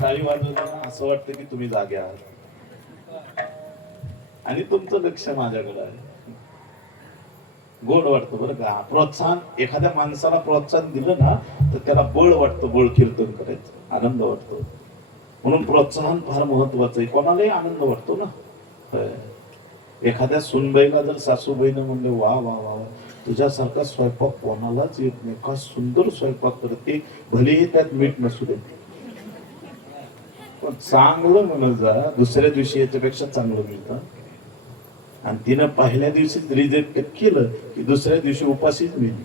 टाळी वाजवताना असं वाटतं की तुम्ही जागे आहात आणि तुमचं लक्ष माझ्याकडे आहे. गोड वाटतं बरं का. प्रोत्साहन, एखाद्या माणसाला प्रोत्साहन दिलं ना तर त्याला बळ वाटतं, बळ कीर्तन करायचं, आनंद वाटतो. म्हणून प्रोत्साहन फार महत्वाचं आहे. कोणालाही आनंद वाटतो ना. एखाद्या सुनबाईला जर सासूबाईनं म्हणले वा वा वा तुझ्यासारखा स्वयंपाक कोणालाच येत नाही, का सुंदर स्वयंपाक करते, भलेही त्यात मीठ नसू दे, पण चांगलं म्हणत जा, दुसऱ्या दिवशी याच्यापेक्षा चांगलं मिळतं. आणि तिनं पहिल्या दिवशीच रिजेक्ट केलं की दुसऱ्या दिवशी उपाशीच मिळली.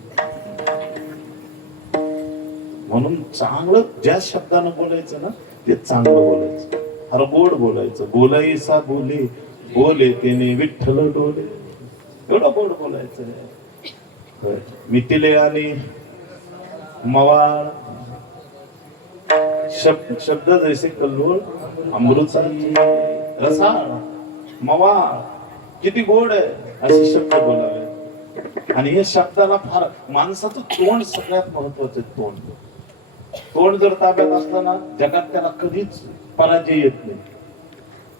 म्हणून चांगलं ज्या शब्दानं बोलायचं ना ते चांगलं बोलायचं, अरे गोड बोलायचं. बोलायसा बोले बोले तेने विठ्ठल डोले, एवढं गोड बोलायचं. मिथिले आणि मवाळ शब्द जैसे कल्लोळ अमृताची रसाळ मवाळ, किती गोड आहे असे शब्द बोलावे. आणि या शब्दाला फार, माणसाचं तोंड सगळ्यात महत्वाचं आहे. तोंड जर ताब्यात असलं ना जगात त्याला कधीच पराजय येत नाही.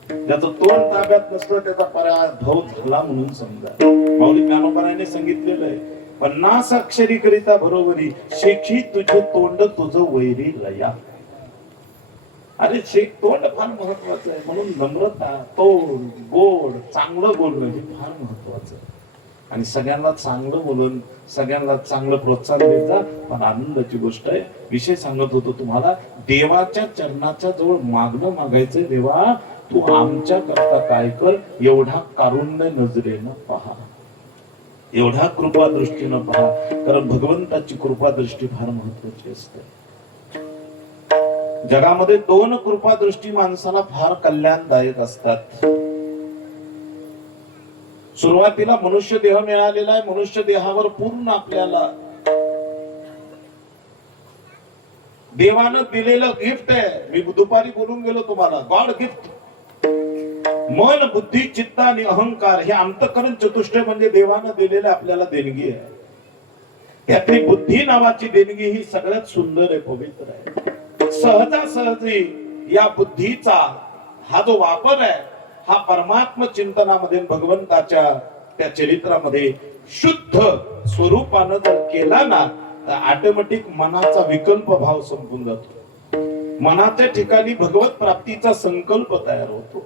त्याचं तोंड ताब्यात नसलं त्याचा पराभव झाला म्हणून समजा. माऊली ज्ञानोबाने सांगितलेलं आहे, 50 अक्षरी करिता बरोबरी शेखी तुझे तोंड तुझं वैरी लया. अरे शेख, तोंड फार महत्वाचं आहे. म्हणून नम्रता, तोंड, गोड, चांगलं बोलणं हे फार महत्वाचं आहे. आणि सगळ्यांना चांगलं बोलून सगळ्यांना चांगलं प्रोत्साहन देत जा. पण आनंदाची गोष्ट आहे, विषय सांगत होतो तुम्हाला, देवाच्या चरणाच्या जवळ मागणं मागायचंय. देवा तू आमच्या करता काय कर, एवढा कारुण्य नजरेनं पहा, एवढा कृपा दृष्टीनं पहा. कारण भगवंताची कृपा दृष्टी फार महत्वाची असते. जगामध्ये 2 कृपा दृष्टी माणसाला फार कल्याणदायक असतात. सुरुवातीला मनुष्य देह मिळालेला आहे. मनुष्य देहावर पूर्ण आपल्याला देवानं दिलेलं गिफ्ट आहे. मी दुपारी बोलून गेलो तुम्हाला, गॉड गिफ्ट. मन, बुद्धी, चित्त आणि अहंकार हे अंतःकरण चतुष्टय म्हणजे देवानं दिलेलं आपल्याला देणगी आहे. त्यातली बुद्धी नावाची देणगी ही सगळ्यात सुंदर आहे, पवित्र आहे. सहजासहजी या बुद्धीचा हा जो वापर आहे हा परमात्म चिंतनामध्ये, भगवंताच्या त्या चरित्रामध्ये शुद्ध स्वरूपानं जर केला ना तर ऑटोमॅटिक मनाचा विकल्प भाव संपून जातो. मनाच्या ठिकाणी भगवत प्राप्तीचा संकल्प तयार होतो.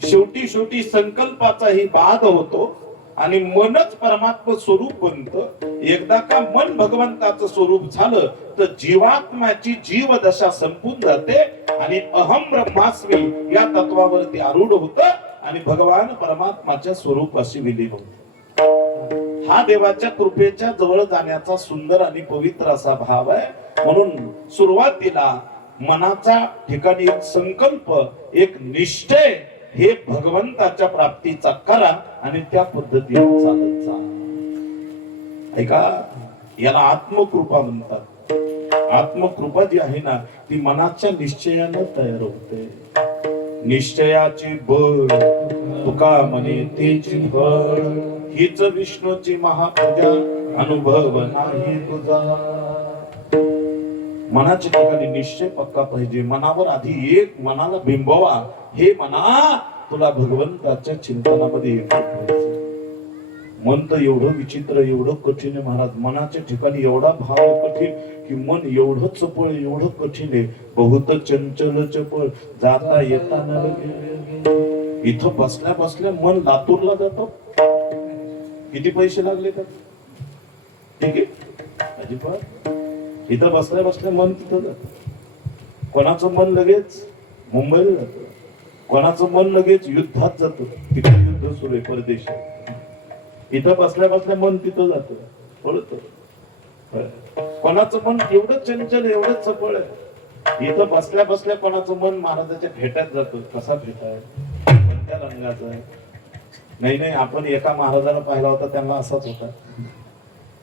शेवटी संकल्पाचाही बाध होतो आणि मनच परमात्म स्वरूप बनतं. एकदा का मन भगवंताचं स्वरूप झालं तर जीवात्म्याची जीवदशा संपून जाते आणि अहम ब्रह्मास्मी या तत्वावरती आरूढ होतं आणि भगवान परमात्माच्या स्वरूपाशी विलीन होतं. हा देवाच्या कृपेच्या जवळ जाण्याचा सुंदर आणि पवित्र असा भाव आहे. म्हणून सुरुवातीला मनाचा ठिकाणी एक संकल्प, एक निश्चय, हे भगवंताच्या प्राप्तीचा करा आणि त्या पद्धतीने चालत जा. ऐका, याला आत्मकृपा म्हणतात. आत्मकृपा जी आहे ना, ती मनाच्या निश्चयानं तयार होते. निश्चयाची बळ तुका म्हणे तेची फळ, हीच विष्णूची महापूजा, अनुभव नाही तुझा. मनाच्या ठिकाणी निश्चय पक्का पाहिजे. मनावर आधी एक मनाला बिंबवा, हे मना तुला भगवंताच्या चिंतनामध्ये एकत्र. मन तर एवढं विचित्र, एवढं कठीण आहे महाराज. मनाच्या ठिकाणी एवढा भाव कठीण की मन एवढं चपळ, एवढं कठीण आहे. बहुत चंचल चपळ, जाता येता न लगे. इथं बसल्या बसल्या मन लातूरला जातो. किती पैसे लागले तर ठीक आहे, अजिबात. इथं बसल्या बसल्या मन तिथं जात. कोणाचं मन लगेच मुंबईला जातं, कोणाचं मन लगेच युद्धात जातं, तिथे युद्ध सुरू आहे परदेशात. इथं बसल्या बसल्या मन तिथं जातं, पळत. कोणाचं मन एवढं चंचल, एवढं चपळ आहे. इथं बसल्या बसल्या कोणाचं मन महाराजाच्या भेटात जातं. कसा भेट आहे, कोणत्या रंगाचा आहे? नाही, आपण एका महाराजाला पाहिला होता, त्यांना असाच होता.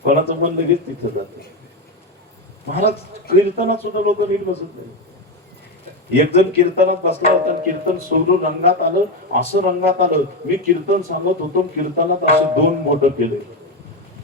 कोणाचं मन लगेच तिथं जातं. महाराज कीर्तनात सुद्धा लोक नीट बसत नाही. एक जण कीर्तनात बसला होता, कीर्तन सोडून रंगात आलं, असं रंगात आलं. मी कीर्तन सांगत होतो, कीर्तनात असे 2 बोट केले,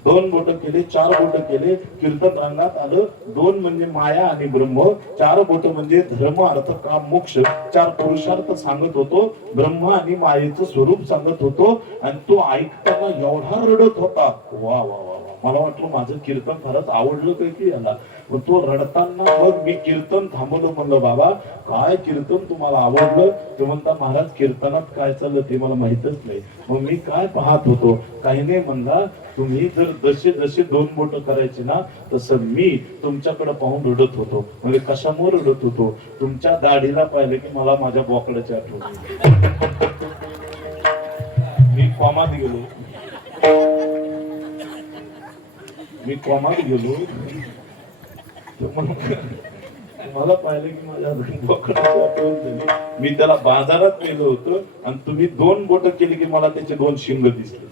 2 बोट केले, 4 बोट केले. कीर्तन रंगात आलं. 2 म्हणजे माया आणि ब्रह्म, 4 बोट म्हणजे धर्म, अर्थ, काम, मोक्ष. 4 पुरुषार्थ सांगत होतो. ब्रह्म आणि मायेचं स्वरूप सांगत होतो. आणि तो ऐकताना एवढा रडत होता. वा वा वा, मला वाटलं माझं कीर्तन फारच आवडलं काय की याला. तो रडताना मग मी कीर्तन थांबवलं. म्हणलं बाबा काय कीर्तन तुम्हाला आवडलं? ते म्हणता महाराज कीर्तनात काय चाललं ते मला माहितच नाही. मग मी काय पाहत होतो? काही नाही म्हणला, तुम्ही जर जसे जसे 2 बोट करायचे ना, तसं मी तुमच्याकडे पाहून रडत होतो. म्हणजे कशामुळे रडत होतो? तुमच्या दाढीला पाहिलं की मला माझ्या बोकडाची आठवण. मी कॉमात गेलो, मला पाहिलं की माझ्या बोकडाची आठवण झाली. मी त्याला बाजारात नेलं होतं आणि तुम्ही 2 बोट केली की मला त्याचे 2 शिंग दिसले.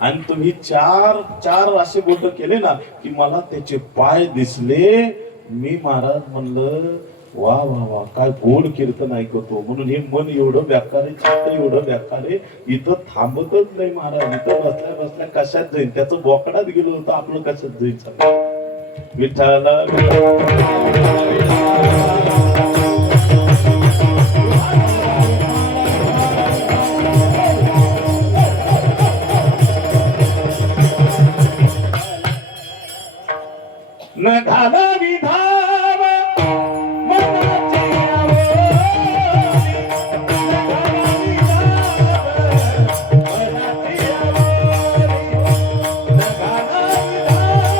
आणि तुम्ही 4 असे बोट केले ना की मला त्याचे पाय दिसले. मी महाराज म्हणलं वा वा वा, काय गोड कीर्तन ऐकतो. म्हणून हे मन एवढं व्याकारे, चित्त एवढं व्याकारे, इथं थांबतच नाही महाराज. इथं बसल्या बसल्या कशात जाईल? त्याचं बोकडात गेलो होतं, आपलं कशात जाईल? विठ्ठला न घाला विधाव मनाची आवडी, न घाला विधाव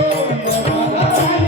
मनाची आवडी.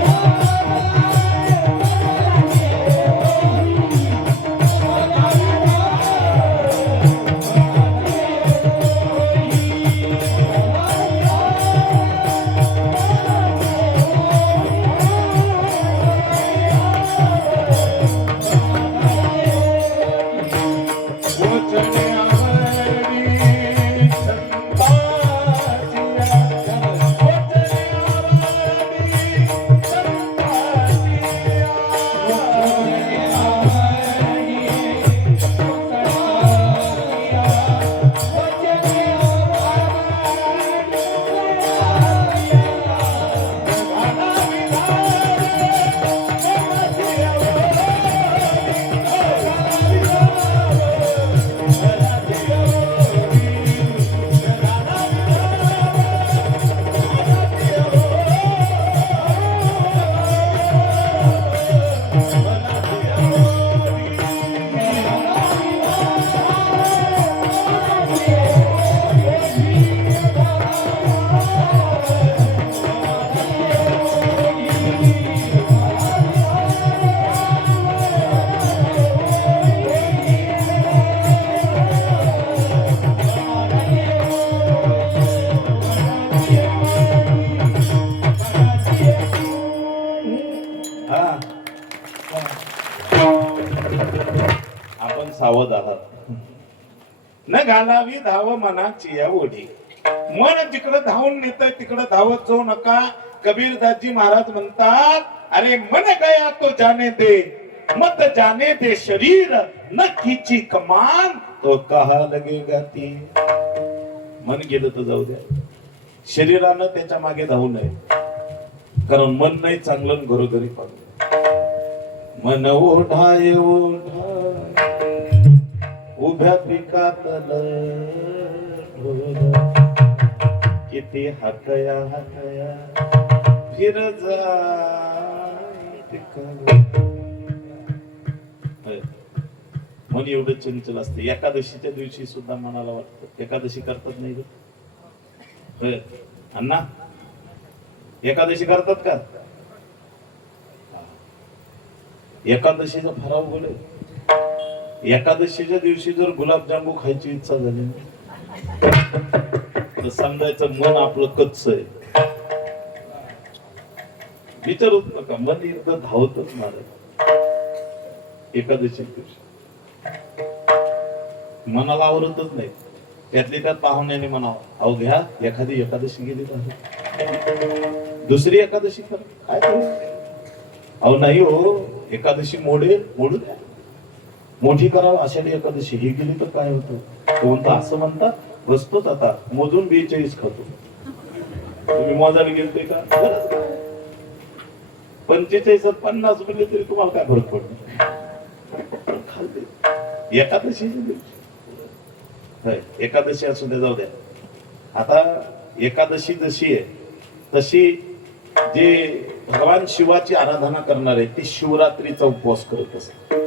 आपण सावध आहात. न घालावी धाव मनाची या ओढी. मन जिकडे धावून नेत तिकडे धावत जाऊ नका. कबीरदासजी महाराज म्हणतात, अरे मन गया तो जाने दे, मत जाने दे शरीर, न खींची कमान तो कहा लगेगा ती. मन गेलं तर जाऊ द्या, शरीरानं त्याच्या मागे धावू नये, कारण मन नाही चांगलं घरोघरी पाहू. मन ओढाय ओढाय उभ्या पिकातल किती हाकया हाकया फिर मन एवढं चंचल असते. एकादशीच्या दिवशी सुद्धा मनाला वाटतं. एकादशी करतात नाही ग अण्णा? एकादशी करतात का? एकादशीचा फार अवघड आहे. एकादशीच्या दिवशी जर गुलाबजामू खायची इच्छा झाली तर समजायचं मन आपलं कच्च आहे. विचारूच नका, मन एकदा धावतच नाही एकादशी दिवशी. मनाला आवरतच नाही. त्यातली त्यात पाहुण्याने म्हणावं, अहो घ्या एखादी एकादशी गेली तर दुसरी एकादशी कर, काय करू? अहो नाही हो, एकादशी मोडू द्या, मोठी करावं. आषाढी एकादशी ही गेली तर काय होतं? तो म्हणता, असं म्हणतात, बसतोच आता मोजून 42 खातो. तुम्ही मोजायला गेलते का? 45 50 म्हणले तरी तुम्हाला काय फरक पडतो? खाल्ले एकादशीच्या दिवशी. एकादशी असू द्या, जाऊ द्या. आता एकादशी जशी आहे तशी जे भगवान शिवाची आराधना करणार आहे ती शिवरात्रीचा उपवास करत असते.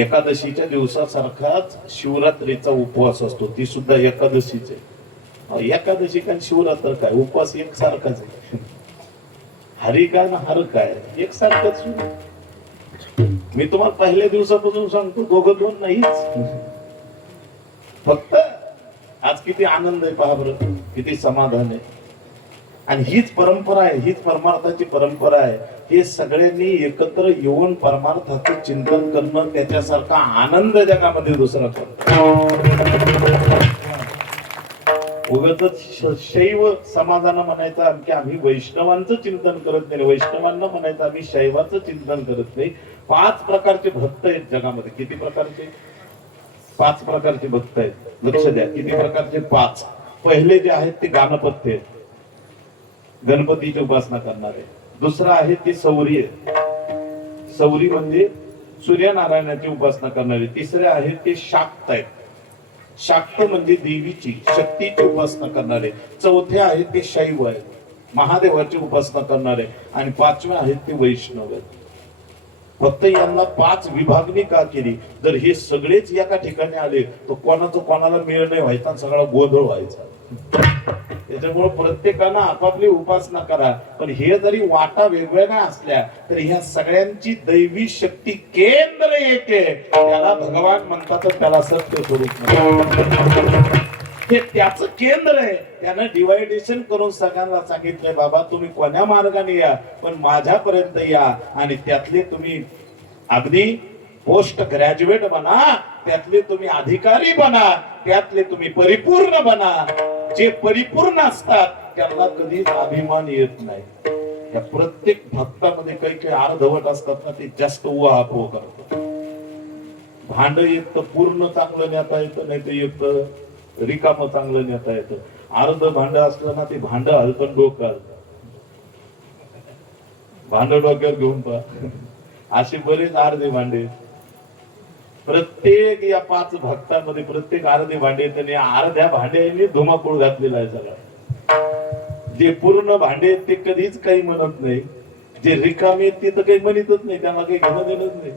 एकादशीच्या दिवसासारखाच शिवरात्रीचा उपवास असतो, ती सुद्धा एकादशीच आहे. एकादशी काय शिवरात्र काय, उपवास एकसारखाच आहे. हरी काय ना हर काय एकसारखंच. मी तुम्हाला पहिल्या दिवसापासून सांगतो, दोघं दोन नाहीच. फक्त आज किती आनंद आहे पहा बरं, किती समाधान आहे. आणि हीच परंपरा आहे, हीच परमार्थाची परंपरा आहे. हे सगळ्यांनी एकत्र येऊन परमार्थाचं चिंतन करणं, त्याच्यासारखा आनंद जगामध्ये दुसरा उगाचच शैव समाजानं म्हणायचं की आम्ही वैष्णवांचं चिंतन करत नाही, वैष्णवांना म्हणायचं आम्ही शैवाचं चिंतन करत नाही. 5 प्रकारचे भक्त आहेत जगामध्ये. किती प्रकारचे? 5 प्रकारचे भक्त आहेत. लक्ष द्या, किती प्रकारचे? 5. पहिले जे आहेत ते गाणपत्य आहेत, गणपतीची उपासना करणारे. दुसरा आहे ते सौरी आहे, सौरी म्हणजे सूर्यनारायणाची उपासना करणारे. तिसरे आहेत ते शाक्त आहेत, शाक्त म्हणजे देवीची शक्तीची उपासना करणारे. चौथे आहेत ते शैव आहेत, महादेवाची उपासना करणारे. आणि 5वे आहेत ते वैष्णव आहेत. फक्त यांना 5 विभागणी का केली? जर हे सगळेच एका ठिकाणी आले तर कोणाचं कोणाला मेळ नाही व्हायचा, सगळा गोंधळ व्हायचा. त्याच्यामुळे प्रत्येकानं आपापली उपासना करा. पण हे जरी वाटा वेगवेगळ्या असल्या तरी ह्या सगळ्यांची दैवी शक्ती केंद्र येते, त्याला भगवान म्हणतात, त्याला सत्य स्वरूप. हे त्याच केंद्र आहे. त्यानं डिवायडेशन करून सगळ्यांना सांगितलंय, बाबा तुम्ही कोण्या मार्गाने या पण माझ्यापर्यंत या. आणि त्यातले तुम्ही अगदी पोस्ट ग्रॅज्युएट बना, त्यातले तुम्ही अधिकारी बना, त्यातले तुम्ही परिपूर्ण बना. जे परिपूर्ण असतात त्यांना कधीच अभिमान येत नाही. या प्रत्येक भक्तामध्ये काही काही अर्धवट असतात ना, ते जास्त उहापोह करतात. भांड येत तर पूर्ण चांगलं नेता येतं, नाही तर येत रिकाम चांगलं नेता येतं. अर्ध भांड असलं ना, ते भांड हलतं डोकं हलतं. भांड डोक्यावर घेऊन पहा, असे बरेच अर्धे भांडे. प्रत्येक या 5 भक्तांमध्ये प्रत्येक अर्धे भांडे, त्याने अर्ध्या भांड्याने धुमाकूळ घातलेला आहे सगळा. जे पूर्ण भांडे ते कधीच काही म्हणत नाही, जे रिकामे ते तर काही म्हणतच नाही, त्यांना काही घेणं देणंच नाही.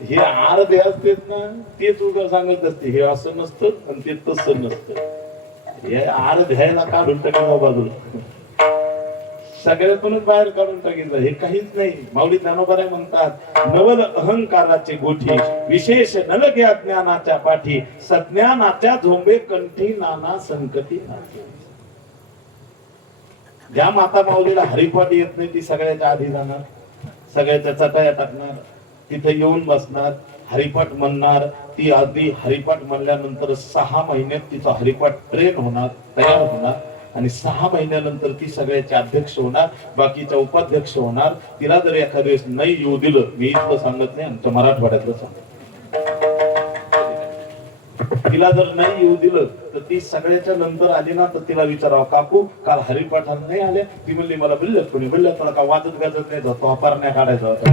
हे अर्धे असतेत ना, तेच उगा सांगत असते हे असं नसतं आणि ते तसं नसतं. हे अर्ध्याला काढून टाकायला बाजूला, सगळ्यातूनच बाहेर काढून टाकायचं. हे काहीच नाही. माऊली ज्ञानोबा म्हणतात, नवल अहंकाराचे गोठी, विशेष नलग्या ज्ञानाच्या पाठी, सज्ञानाच्या झोंबे कंठी नाना संकटी नाचे. ज्या माता माऊलीला हरिपाठ येत नाही ती सगळ्याच्या आधी जाणार, सगळ्याच्या चटाया टाकणार, तिथे येऊन बसणार, हरिपाठ म्हणणार. ती आधी हरिपाठ म्हणल्यानंतर 6 महिन्यात तिचा हरिपाठ ट्रेन होणार, तयार होणार. आणि 6 महिन्यानंतर ती सगळ्याचे अध्यक्ष होणार, बाकीच्या उपाध्यक्ष होणार. तिला जर एखाद्या वेळेस नाही येऊ दिलं, मी इथलं सांगत नाही, आमच्या मराठवाड्यातलं सांगत, तिला जर नाही येऊ दिलं तर ती सगळ्याच्या नंतर आली ना, तर तिला विचारावं, काकू काल हरिपाठाला नाही आल्या? ती म्हणली, मला बोलल्यात कोणी? बोलल्यात मला का वाजत गाजत नाही जातो, अपारण्या काढायचा होता.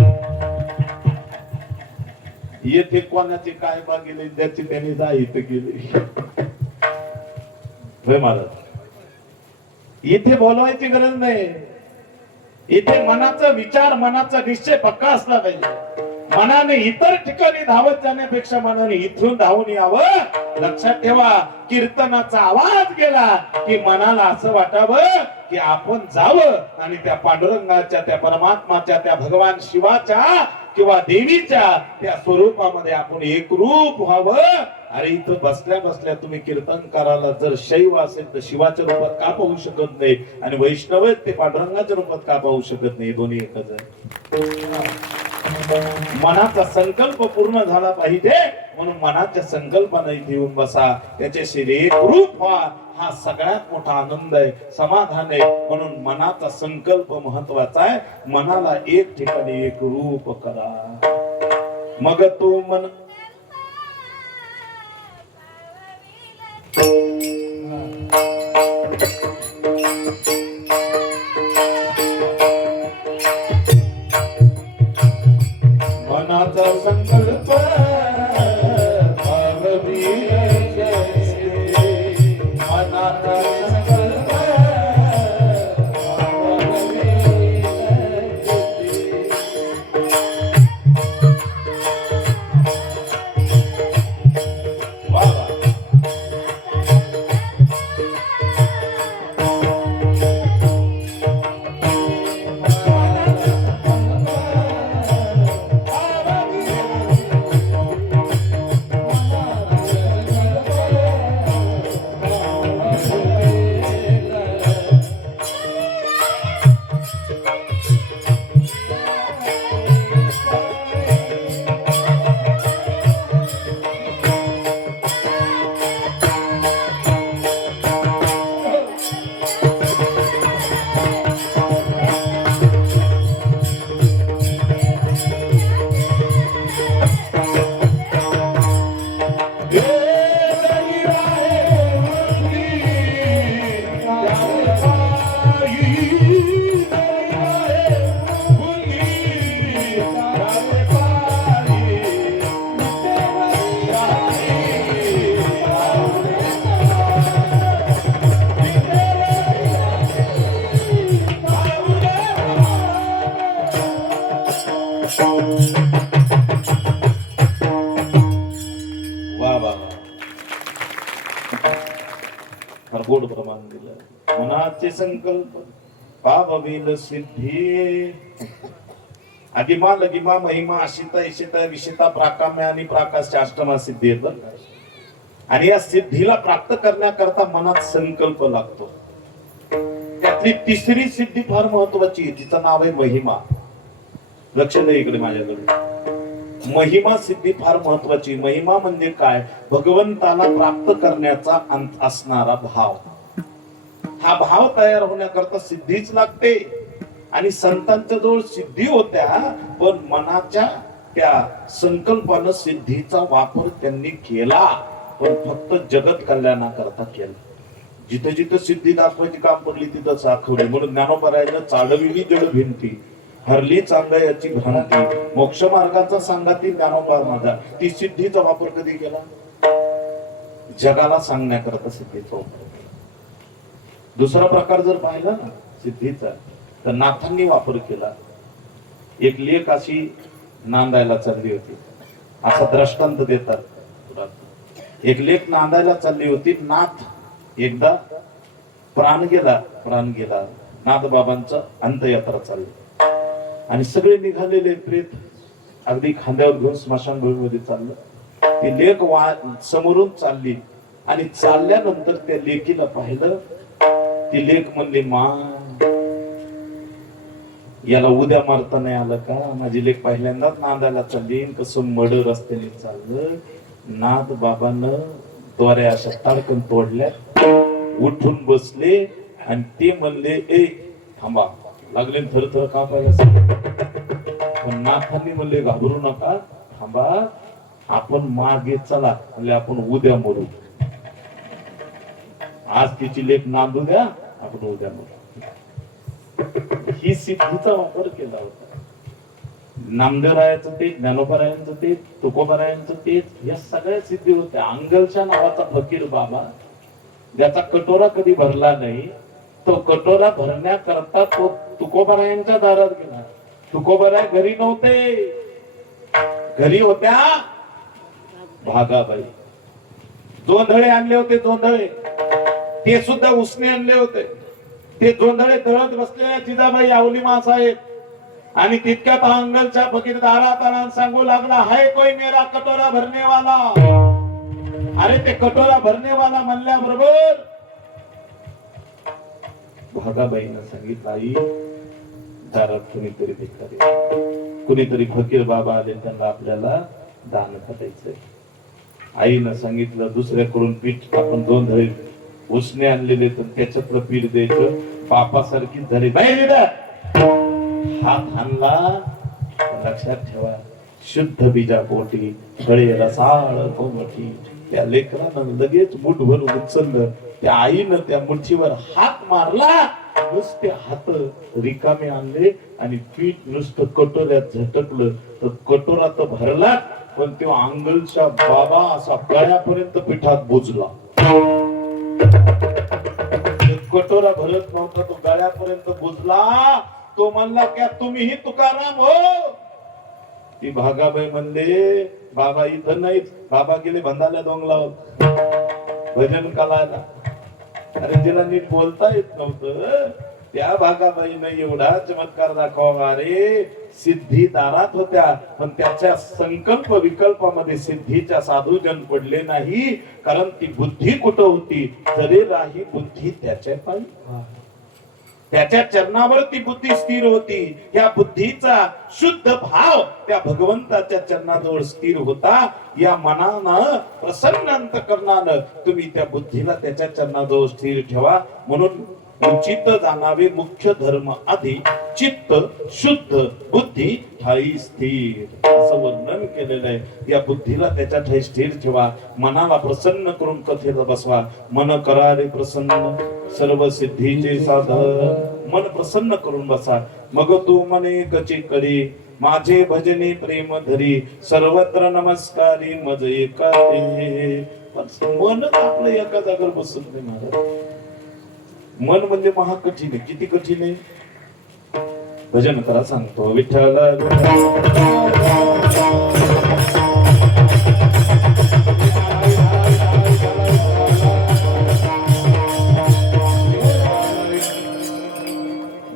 येथे कोणाची काय बा गेले, ज्याची त्यांनी जा इथे गेले. महाराज, इथे बोलवायची गरज नाही. इथे मनाचा विचार, मनाचा निश्चय पक्का असला पाहिजे. मनाने इतर ठिकाणी धावत जाण्यापेक्षा मनाने इथून धावून यावं. लक्षात ठेवा, कीर्तनाचा आवाज गेला की मनाला असं वाटावं की आपण जावं आणि त्या पांडुरंगाच्या, त्या परमात्माच्या, त्या भगवान शिवाच्या किंवा देवीच्या त्या स्वरूपामध्ये आपण एकरूप व्हावं. अरे इथं बसल्या बसल्या तुम्ही कीर्तन करायला जर शैव असेल तर शिवाच्या रूपात का पाहू शकत नाही, आणि वैष्णव ते पांडुरंगाच्या रूपात का पाहू शकत नाही? दोन्ही एकच आहे. मनाचा संकल्प पूर्ण झाला पाहिजे, म्हणून मनाच्या संकल्पाने इथे येऊन बसा, त्याच्याशी एकरूप व्हा. हा सगळ्यात मोठा आनंद आहे, समाधान आहे. म्हणून मनाचा संकल्प महत्वाचा आहे. मनाला एक ठिकाणी एकरूप करा. मग तो मन मनाचा संकल्प गोड प्रमाण दिलं. मनाचे संकल्प पावविल सिद्धी. अधिमा लगिमा महिमा अशिता इशिता विशिता प्राकाम्य आणि प्राकाश अष्टमा सिद्धी आहेत. आणि या सिद्धीला प्राप्त करण्याकरता मनात संकल्प लागतो. त्यातली तिसरी सिद्धी फार महत्वाची, तिचं नाव आहे महिमा. लक्ष द्या इकडे माझ्याकडे. महिमा सिद्धी फार महत्वाची. महिमा म्हणजे काय? भगवंताला प्राप्त करण्याचा अंत असणारा भाव. हा भाव तयार होण्याकरता सिद्धीच लागते. आणि संतांच्या जवळ सिद्धी होत्या, पण मनाच्या त्या संकल्पानं सिद्धीचा वापर त्यांनी केला, पण फक्त जगत कल्याणाकरता केला. जिथे जिथे सिद्धी दाखवायची काम पडली तिथं साखवली. म्हणून ज्ञानोबरायला चालविली जड भिंती, हरली चांगल्या याची भ्रांती, मोक्ष मार्गाचा सांगाती ज्ञानोबा माझा. ती सिद्धीचा वापर कधी केला? जगाला सांगण्याकरता सिद्धीचा वापर केला. दुसरा प्रकार जर पाहिला ना सिद्धीचा, तर नाथांनी वापर केला. एक लेक अशी नांदायला चालली होती, असा दृष्टांत देतात. एक लेक नांदायला चालली होती. नाथ एकदा प्राण गेला. नाथ बाबांचं अंत्ययात्रा चालली आणि सगळे निघालेले प्रेत अगदी खांद्यावर घेऊन स्मशानभूमीमध्ये चाललं. ती लेक समोरून चालली आणि चालल्यानंतर त्या लेकीला पाहिलं. ती लेक म्हणली, मा याला उद्या मारता नाही आलं का? माझी लेक पहिल्यांदाच नांदायला चालली, कसं मड रस्त्याने चाललं, नाद बाबानं द्वारे अशा ताडकन तोडल्या, उठून बसले आणि ते म्हणले, ए थांबा, लागले थरथर कापायला. पण नाथांनी म्हणले, घाबरू नका, थांबा, आपण मागे चला, म्हणजे आपण उद्या मरू. आज तिची लेख नांदू द्या, आपण उद्या मरू. ही सिद्धीचा वापर केला होता. नामदेवरायाचं ते, ज्ञानोबारायांचं ते, तुकोबारायांचं तेच, या सगळ्या सिद्धी होत्या. अंगलच्या नावाचा फकीर बाबा, ज्याचा कटोरा कधी भरला नाही, तो कटोरा भरण्याकरता तो तुकोबारायांच्या दारात गेला. तुकोबाराय घरी नव्हते, घरी होत्या भागाबाई. जोंधळे आणले होते, जोंधळे, ते सुद्धा उसने आणले होते. ते जोंधळे दळत बसलेल्या जिजाबाई आवलीमा साहेब, आणि तितक्यात अंगलच्या फकीर दारात आला, सांगू लागला, हाय कोई मेरा कटोरा भरने वाला. अरे ते कटोरा भरने वाला म्हणल्याबरोबर भागाबाईनं सांगितलं, आई दारात कुणीतरी भिकारी, कुणीतरी फकीर बाबा आले, त्यांना आपल्याला दान करायचंय. आईनं सांगितलं, दुसऱ्याकडून पीठ आपण जोंधळे उसने आणलेले, तर त्याच्यातलं पीठ द्यायचं. बापासारखीच झाली बाई. हात हाणला, लक्षात ठेवा, शुद्ध बीजापोटी, गळे रसाळ कोमटी. त्या लेकरानं लगेच मुठभर उचललं. त्या आईनं त्या मुठीवर हात मारला, नुसते हात रिकामे आणले आणि पीठ नुसतं कटोऱ्यात झटकलं. तर कटोरा तर भरला, पण तो अंगलच्या बाबा असा गळ्यापर्यंत पिठात बुजला. कटोरा भरत नव्हता, तो गळ्यापर्यंत बुजला. तो म्हणला, क्या तुम्हीही तुकाराम हो? ती भागाबाई म्हणले, बाबा इथं नाहीच, बाबा गेले भंडाल्या डोंगरावर भजन करायला. अरे तिला नीट बोलता येत नव्हतं. त्या भागाबाईनं एवढा चमत्कार दाखवा. रे सिद्धी दारात होत्या, पण त्याच्या संकल्प विकल्पामध्ये सिद्धीच्या साधूजन पडले नाही. कारण ती बुद्धी कुठं होती? तरी राही बुद्धी त्याच्या पायी, त्याच्या चरणावरती बुद्धी स्थिर होती. या बुद्धीचा शुद्ध भाव त्या भगवंताच्या चरणाजवळ स्थिर होता. या मनानं, प्रसन्न अंतकरणानं तुम्ही त्या बुद्धीला त्याच्या चरणाजवळ स्थिर ठेवा. म्हणून उचित जाणावे मुख्य धर्म आधी, चित्त शुद्ध, बुद्धी ठाई स्थिर, असं वर्णन केलेलं आहे. या बुद्धीला त्याच्या ठाई स्थिर ठेवा. मनाला प्रसन्न करून कथेला बसवा. मन करा रे प्रसन्न, सर्व सिद्धीचे साधन. मन प्रसन्न करून बसा. मग तू मने कची करी, माझे भजने प्रेम धरी, सर्वत्र नमस्कारी मज एका ते. मन आपलं एका जागेवर बसत नाही महाराज. मन म्हणजे महा कठीण आहे. किती कठीण आहे? भजन करा सांगतो. विठ्ठल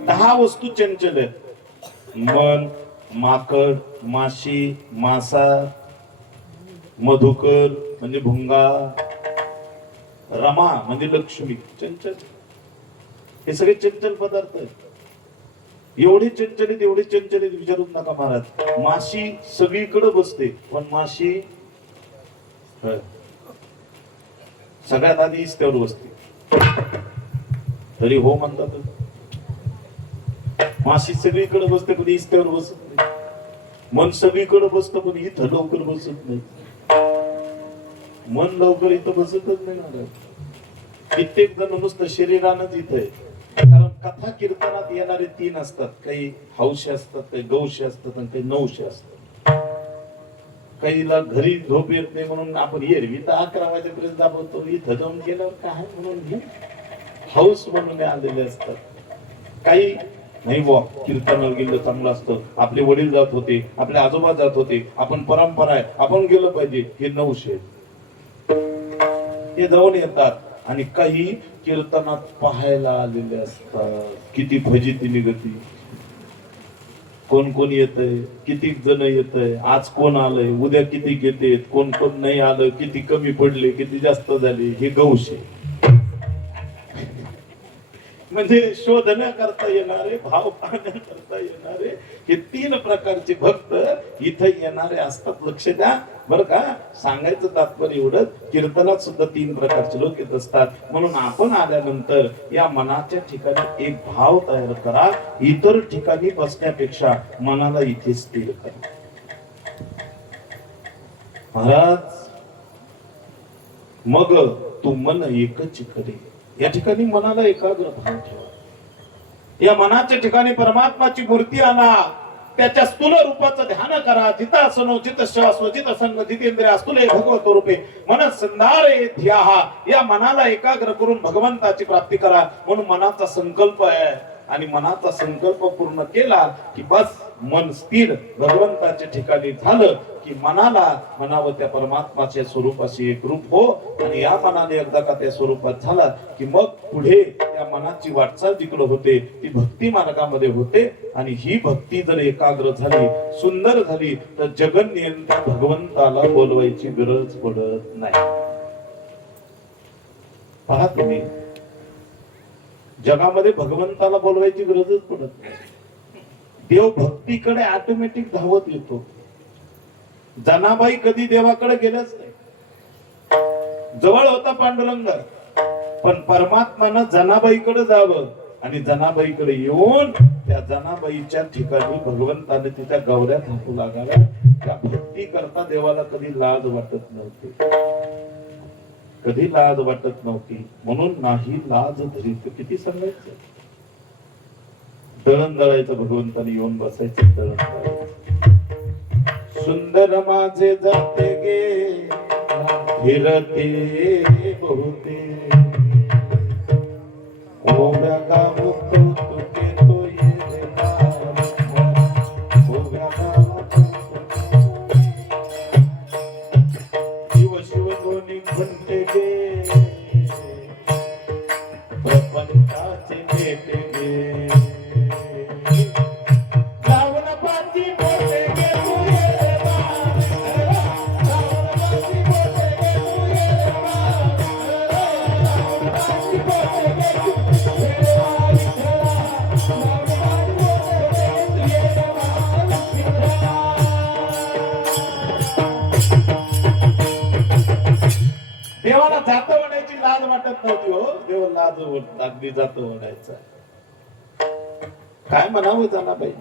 दहा वस्तू चंचल आहेत. मन, माकड, माशी, मासा, मधुकर म्हणजे भुंगा, रमा म्हणजे लक्ष्मी. चंचल, हे सगळे चंचल पदार्थ आहेत. एवढे चंचलित, एवढे चंचलित विचारूच नका महाराज. माशी सगळीकडे बसते, पण माशी सगळ्यात आधी इस्त्यावर बसते. तरी हो म्हणतात. माशी सगळीकडे बसते, पण इस्त्यावर बसत नाही. मन सगळीकडे बसतं, पण इथं लवकर बसत नाही. मन लवकर इथं बसतच नाही महाराज. कित्येक जण नुसतं शरीरानंच इथं आहे. कारण कथा कीर्तनात येणारे तीन असतात. काही हौशी असतात, काही गौशी असतात, आणि काही नौशी असतात. काहीला घरी झोप येत नाही म्हणून आपण एरवी तर 11 वाजेपर्यंत दाबवतो. इथं जाऊन गेल्यावर काय म्हणून हौस म्हणून आलेले असतात. काही नाही बुवा, कीर्तनाला गेलं चांगलं असतं, आपले वडील जात होते, आपले आजोबा जात होते, आपण परंपरा आहे, आपण गेलं पाहिजे, हे नौशे. हे जाऊन येतात. आणि काही कीर्तनात पाहायला आलेले असतात. किती फजिती निघती, कोण कोण येतंय, किती जण येतंय, आज कोण आलंय, उद्या किती येते, कोण कोण नाही आलं, किती कमी पडले, किती जास्त झाले, हे गौशे. म्हणजे शोधण्या करता येणारे, भाव पाहण्या करता येणारे हे 3 प्रकारचे भक्त इथे येणारे असतात. लक्ष द्या बरं का. सांगायचं तात्पर्य एवढं, कीर्तनात सुद्धा 3 प्रकारचे लोक येत असतात. म्हणून आपण आल्यानंतर या मनाच्या ठिकाणी एक भाव तयार करा. इतर ठिकाणी बसण्यापेक्षा मनाला इथे स्थिर करा. महाराज मग तू मन एकच करे. या ठिकाणी मनाला एकाग्र भाव ठेवा. या मनाच्या ठिकाणी परमात्माची मूर्ती आणा. त्याच्या स्थूल रूपाचं ध्यान करा. जितासनो जित श्वास जित संग जितेंद्रिय अस्तुले भगवत रूपे मन संधारे ध्याहा. या मनाला एकाग्र करून भगवंताची प्राप्ती करा. म्हणून मनाचा संकल्प आहे आणि मनाचा संकल्प पूर्ण केला की बस मन स्थिर भगवंताच्या ठिकाणी झालं की मनाला म्हणावं त्या परमात्माच्या स्वरूपाशी एकरूप हो. आणि या मनाने एकदा का त्या स्वरूपात झाला की मग पुढे त्या मनाची वाटचाल जिकडे होते ती भक्ती मार्गामध्ये होते. आणि ही भक्ती जर एकाग्र झाली, सुंदर झाली तर जगन्नियंता भगवंताला बोलवायची गरज पडत नाही. पहा तुम्ही, जगामध्ये भगवंताला बोलवायची गरजच पडत नाही. देव भक्तीकडे ऑटोमॅटिक धावत येतो. जनाबाई कधी देवाकडे गेल्याच नाही. जवळ होता पांडुरंग, पण परमात्मानं जनाबाईकडे जावं आणि जनाबाईकडे येऊन त्या जनाबाईच्या ठिकाणी भगवंताने तिच्या गौऱ्या थांबू लागाव्या. त्या भक्ती करता देवाला कधी लाज वाटत नव्हती, कधी लाज वाटत नव्हती. म्हणून नाही लाज धरीत. किती सांगायचं, दळण दळायचं, भगवंताने येऊन बसायचं, दळण दळायचं. सुंदर माझे जाते गे फिरते बहुते ओव्या गाव कौतुके तो ये ओव्या गाव शिव शिव दोन्ही घंटे गे प्रपंचाचे भेटे गे देवाला जात म्हणायची लाज वाटत नव्हती हो. देव लाज अगदी जात म्हणायचा. काय म्हणावं जनाबाई,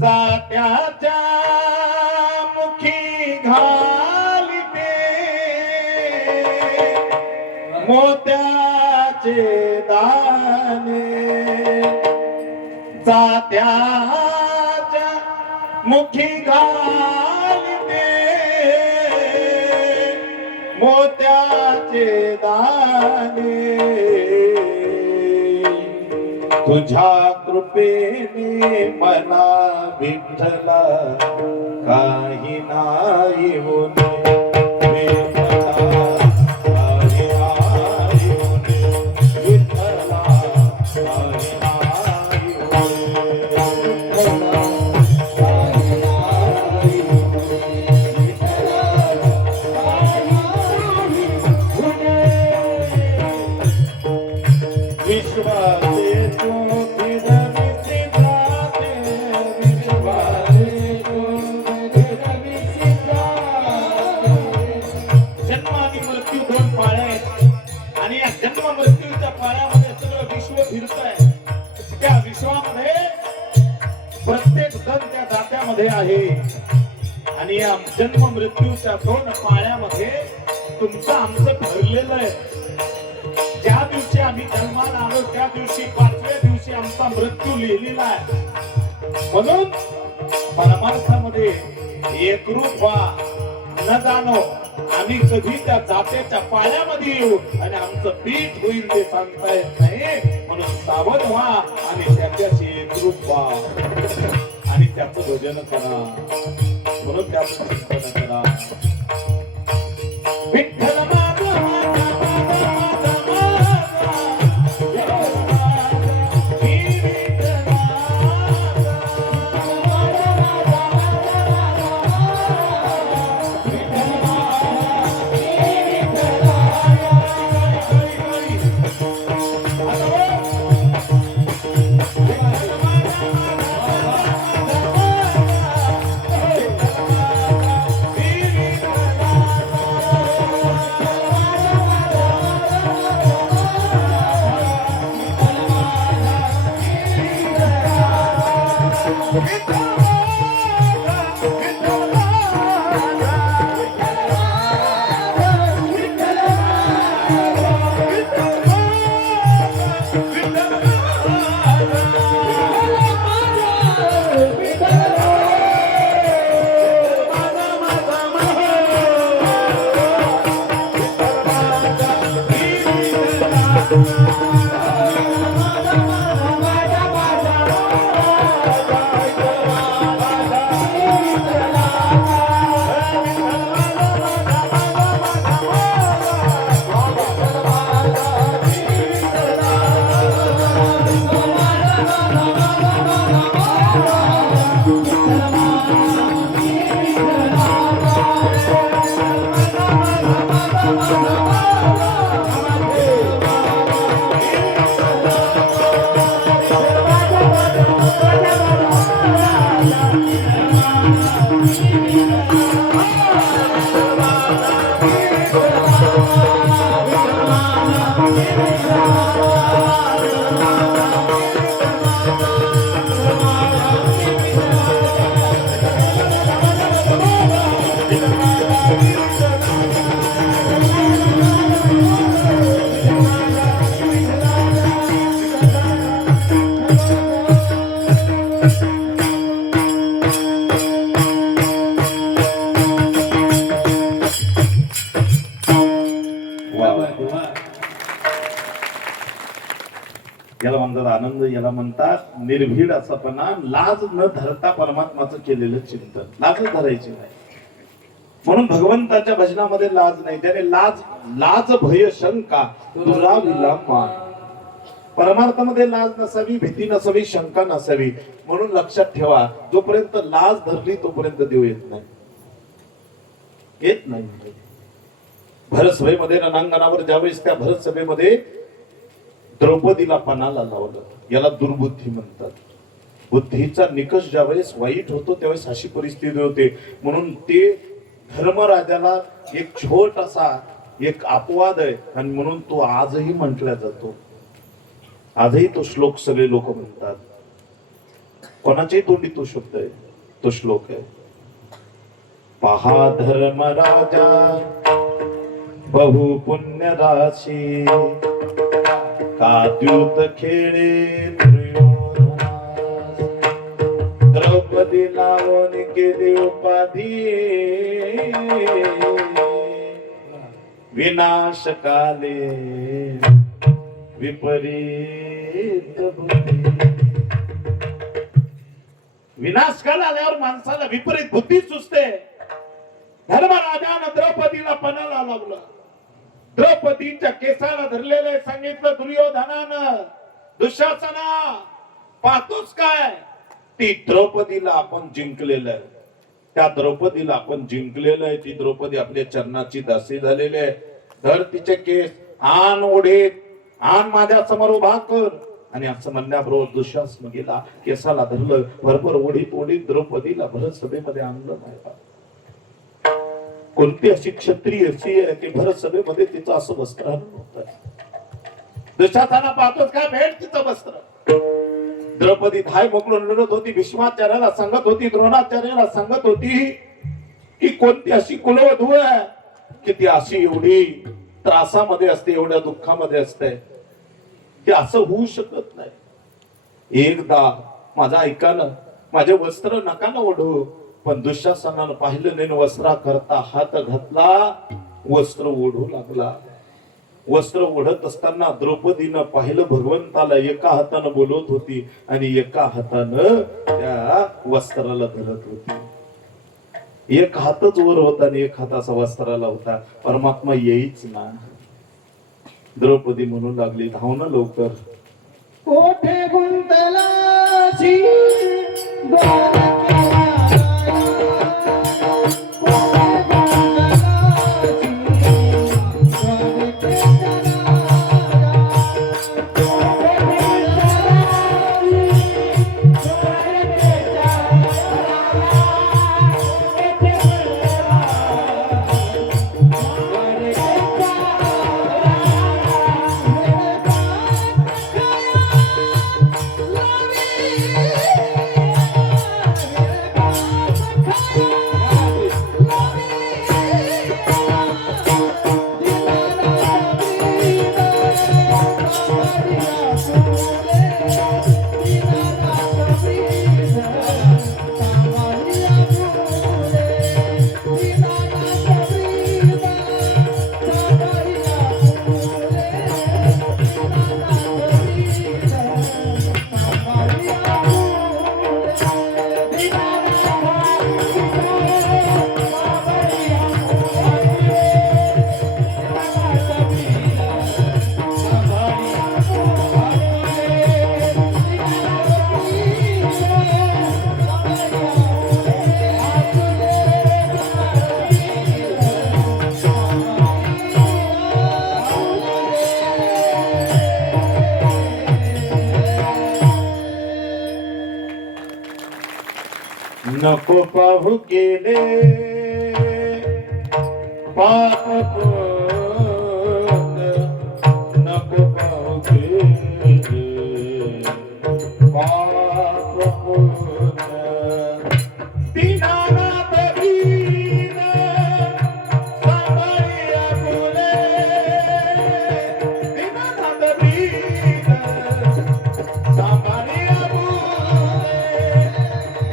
जात्याच्या मुखी घालिते मोत्याचे दाणे. जात्याच्या मुखी घालिते मोत्याचे दाणे. तुझ्या कृपेने मना विठ्ठला काही नाही होणे. आहे आणि या जन्म मृत्यूच्या 2 पाळ्यामध्ये तुमचं आमचं ठरलेलं आहे. ज्या दिवशी आम्ही जन्माला आलो त्या दिवशी 5व्या दिवशी आमचा मृत्यू लिहिलेला आहे. म्हणून परमार्थामध्ये एकरूप व्हा. न जाणो आम्ही कधी त्या जात्याच्या पाळ्यामध्ये येऊ आणि आमचं पीठ होईल ते सांगता येत नाही. म्हणून सावध व्हा आणि त्याच्याशी एकरूप व्हा आणि त्याचं भजन करा. म्हणून त्याचं चिंतन करा. विठ्ठल याला म्हणतात आनंद, याला म्हणतात निर्भीड असापणा, लाज न धरता परमात्माचं केलेलं चिंतन. लाज धरायची नाही. म्हणून भगवंताच्या भजनामध्ये लाज नाही. त्याने लाज भय शंका दुराविला मान. परमार्थामध्ये लाज नसावी, भीती नसावी, शंका नसावी. म्हणून लक्षात ठेवा, जोपर्यंत लाज धरली तोपर्यंत देव येत नाही. येत नाही. भरत सभेमध्ये रणांगणावर ज्यावेळेस त्या भरत सभेमध्ये द्रौपदीला पणाला लावलं, याला दुर्बुद्धी म्हणतात. बुद्धीचा निकष ज्यावेळेस वाईट होतो त्यावेळेस अशी परिस्थिती होते. म्हणून ते धर्मराजाला एक छोटासा एक अपवाद आहे आणि म्हणून तो आजही म्हटला जातो. आजही तो श्लोक सगळे लोक म्हणतात. कोणाच्याही तोंडी तो शब्द आहे, तो श्लोक आहे. पहा धर्मराजा बहु पुण्य राशी, काद्यूत खेळे द्रौपदी लावून केली उपाधी, विनाश काले विपरीत बुद्धी. विनाश काल आल्यावर माणसाला विपरीत बुद्धी सुचते. धर्मराजानं द्रौपदीला पणाला लावलं. द्रौपदीच्या केसाला धरलेलं सांगितलं दुर्योधनानं, दुःशासना पाहतोस काय, ती द्रौपदीला आपण जिंकलेलं आहे. त्या द्रौपदीला आपण जिंकलेलं आहे. ती द्रौपदी आपल्या चरणाची दासी झालेली आहे. धर तिचे केस, आण ओढीत, आण माझ्या समोर उभा कर. आणि असं म्हणण्याबरोबर दुःशासन गेला, केसाला धरलं, बरोबर ओढीत ओढीत द्रौपदीला भरत सभेमध्ये आणलं. नाही कोणती अशी क्षत्रिय अशी आहे की भरत सभेमध्ये तिचं असं वस्त्र नव्हतं. दुःशासना पाहतोच का, भेट तिचं वस्त्र. द्रौपदी धाय मोकळून लढत होती. भीष्माचार्याला सांगत होती, द्रोणाचार्याला सांगत होती की कोणती अशी कुलवधू आहे की ती अशी एवढी त्रासामध्ये असते, एवढ्या दुःखामध्ये असते, की असं होऊ शकत नाही. एकदा माझा ऐका ना, माझे वस्त्र नका ना ओढू. पण दुःशासनानं पाहिलं नाही, वस्त्रा करता हात घातला, वस्त्र ओढू लागला. वस्त्र ओढत असताना द्रौपदीनं पाहिलं भगवंताला एका हातानं बोलवत होती आणि एका हातानं त्या वस्त्राला धरत होती. एक हातच वर होता आणि एक हात असा वस्त्राला होता. परमात्मा येईच ना. द्रौपदी म्हणू लागली, धाव ना लवकर. कोठे गुंतलाची नको पाहू केले पाप पुण्य, नको पाहू केले पाप पुण्य. दीनानाथ दीन सांभाळिया फुले, दीनानाथ दीन सांभाळिया फुले,